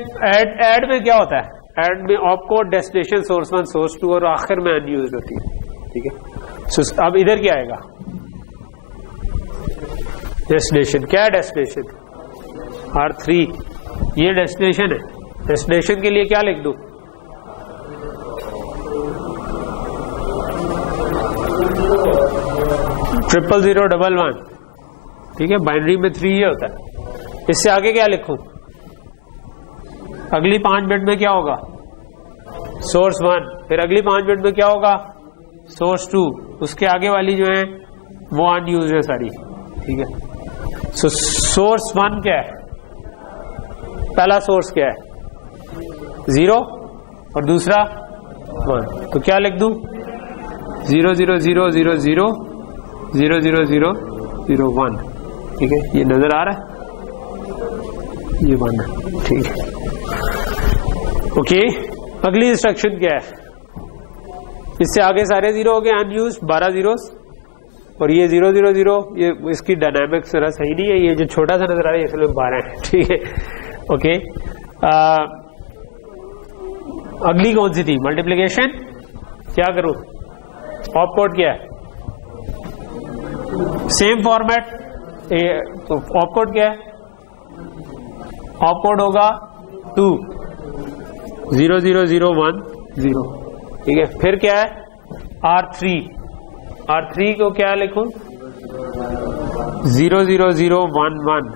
ऐड में क्या होता है, ऐड में ऑपकोड डेस्टिनेशन सोर्स 1 सोर्स 2 और आखिर में अनयूज्ड होती है, ठीक है। सो अब इधर क्या आएगा डेस्टिनेशन, क्या है डेस्टिनेशन R3, ये डेस्टिनेशन है। डेस्टिनेशन के लिए क्या लिख दूं 00011, ठीक है। बाइनरी में 3 ये होता है। इससे आगे क्या लिखूं, अगली 5 बिट में क्या होगा सोर्स 1, फिर अगली 5 बिट में क्या होगा सोर्स 2, उसके आगे वाली जो है वो अनयूज्ड है सारी, ठीक है। सो सोर्स 1 क्या है, पहला सोर्स क्या है 0 और दूसरा 1, तो क्या लिख दूं 000000001, ठीक है। ये नजर आ रहा है, ये 1 है, ठीक है। ओके, अगली इंस्ट्रक्शन क्या है, इससे आगे सारे 0 हो गए, अनयूज्ड 12 जीरोस, और ये 0 0 0, ये इसकी डायनामिक्स जरा सही नहीं है, ये जो छोटा सा नजर आ रहा है इसमें 12 है, ठीक है। ओके, अगली कौन सी थी? मल्टीप्लिकेशन। क्या करूं? ऑपकोड क्या है? Same format. तो ऑपकोड क्या है? ऑपकोड होगा 2 0 0 0 1 0, ठीक है। फिर क्या है? R3। R3 को क्या लिखूं? 0 0 0 1 1।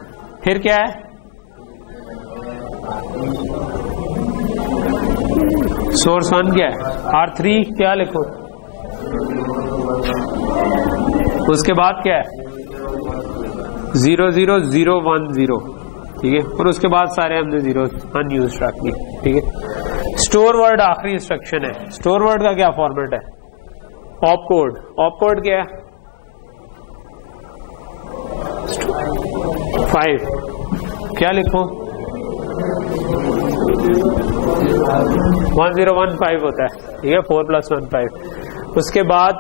फिर क्या है? सोर्स 1 क्या है? R3 क्या लिखूं? उसके बाद क्या है? 0 0 0 1 0, ठीक है। और उसके बाद सारे हमने 0 अनयूज्ड रख दिए, ठीक है। स्टोर वर्ड आखिरी इंस्ट्रक्शन है। स्टोर वर्ड का क्या फॉर्मेट है? ऑपकोड। ऑपकोड क्या है? 5। क्या लिखूं? 1015 होता है, ठीक है। 4 + 1 5।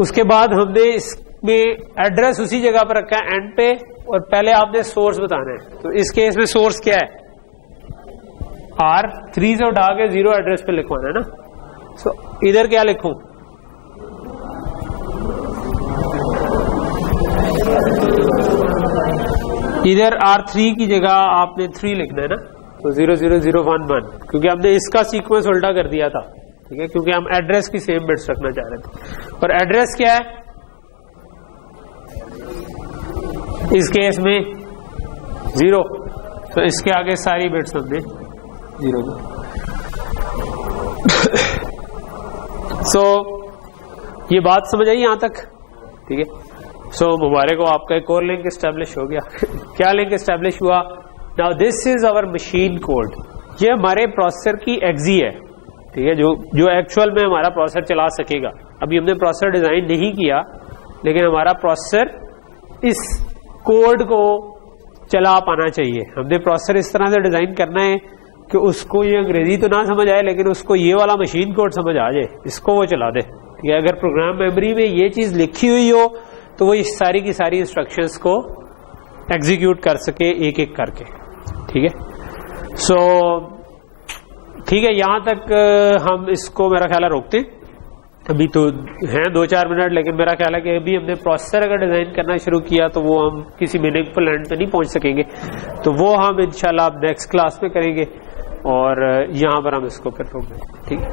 उसके बाद हमने इसमें एड्रेस उसी जगह पर रखा है एंड पे, और पहले आपने सोर्स बताना है। तो इस केस में सोर्स क्या है? R3 से उठा के 0 एड्रेस पे लिखवाना है ना। सो इधर क्या लिखूं? इधर R3 की जगह आपने 3 लिखना है ना। तो 0 0 0 1 1, क्योंकि हमने इसका सीक्वेंस उल्टा कर दिया था, ठीक है, क्योंकि हम एड्रेस की सेम बिट्स रखना चाह रहे थे। और एड्रेस क्या है इस केस में? 0। तो इसके आगे सारी बिट्स हमने 0 सो ये बात समझ आई यहां तक, ठीक है। सो मुबारक हो, आपका एक और लिंक एस्टेब्लिश हो गया। क्या लिंक एस्टेब्लिश हुआ? Now this is our machine code. ये हमारे प्रोसेसर की एक्जी है, ठीक है, जो एक्चुअल में हमारा प्रोसेसर चला सकेगा। अभी हमने प्रोसेसर डिजाइन नहीं किया, लेकिन हमारा प्रोसेसर इस कोड को चला पाना चाहिए। हमने प्रोसेसर इस तरह से डिजाइन करना है कि उसको ये अंग्रेजी तो ना समझ आए, लेकिन उसको ये वाला मशीन कोड समझ आ जाए, इसको वो चला दे, ठीक है। अगर प्रोग्राम मेमोरी में ये चीज लिखी हुई हो तो वो इस सारी की सारी इंस्ट्रक्शंस को एग्जीक्यूट कर सके एक एक करके, ठीक है। सो ठीक है, यहां तक हम इसको मेरा ख्याल है रोकते हैं। अभी तो हैं 2-4 मिनट, लेकिन मेरा ख्याल है कि अभी हमने प्रोसेसर अगर डिजाइन करना शुरू किया तो वो हम किसी मीनिंगफुल एंड पे नहीं पहुंच सकेंगे। तो वो हम इंशाल्लाह नेक्स्ट क्लास में करेंगे, और यहां पर हम इसको फिर रोक देंगे, ठीक है।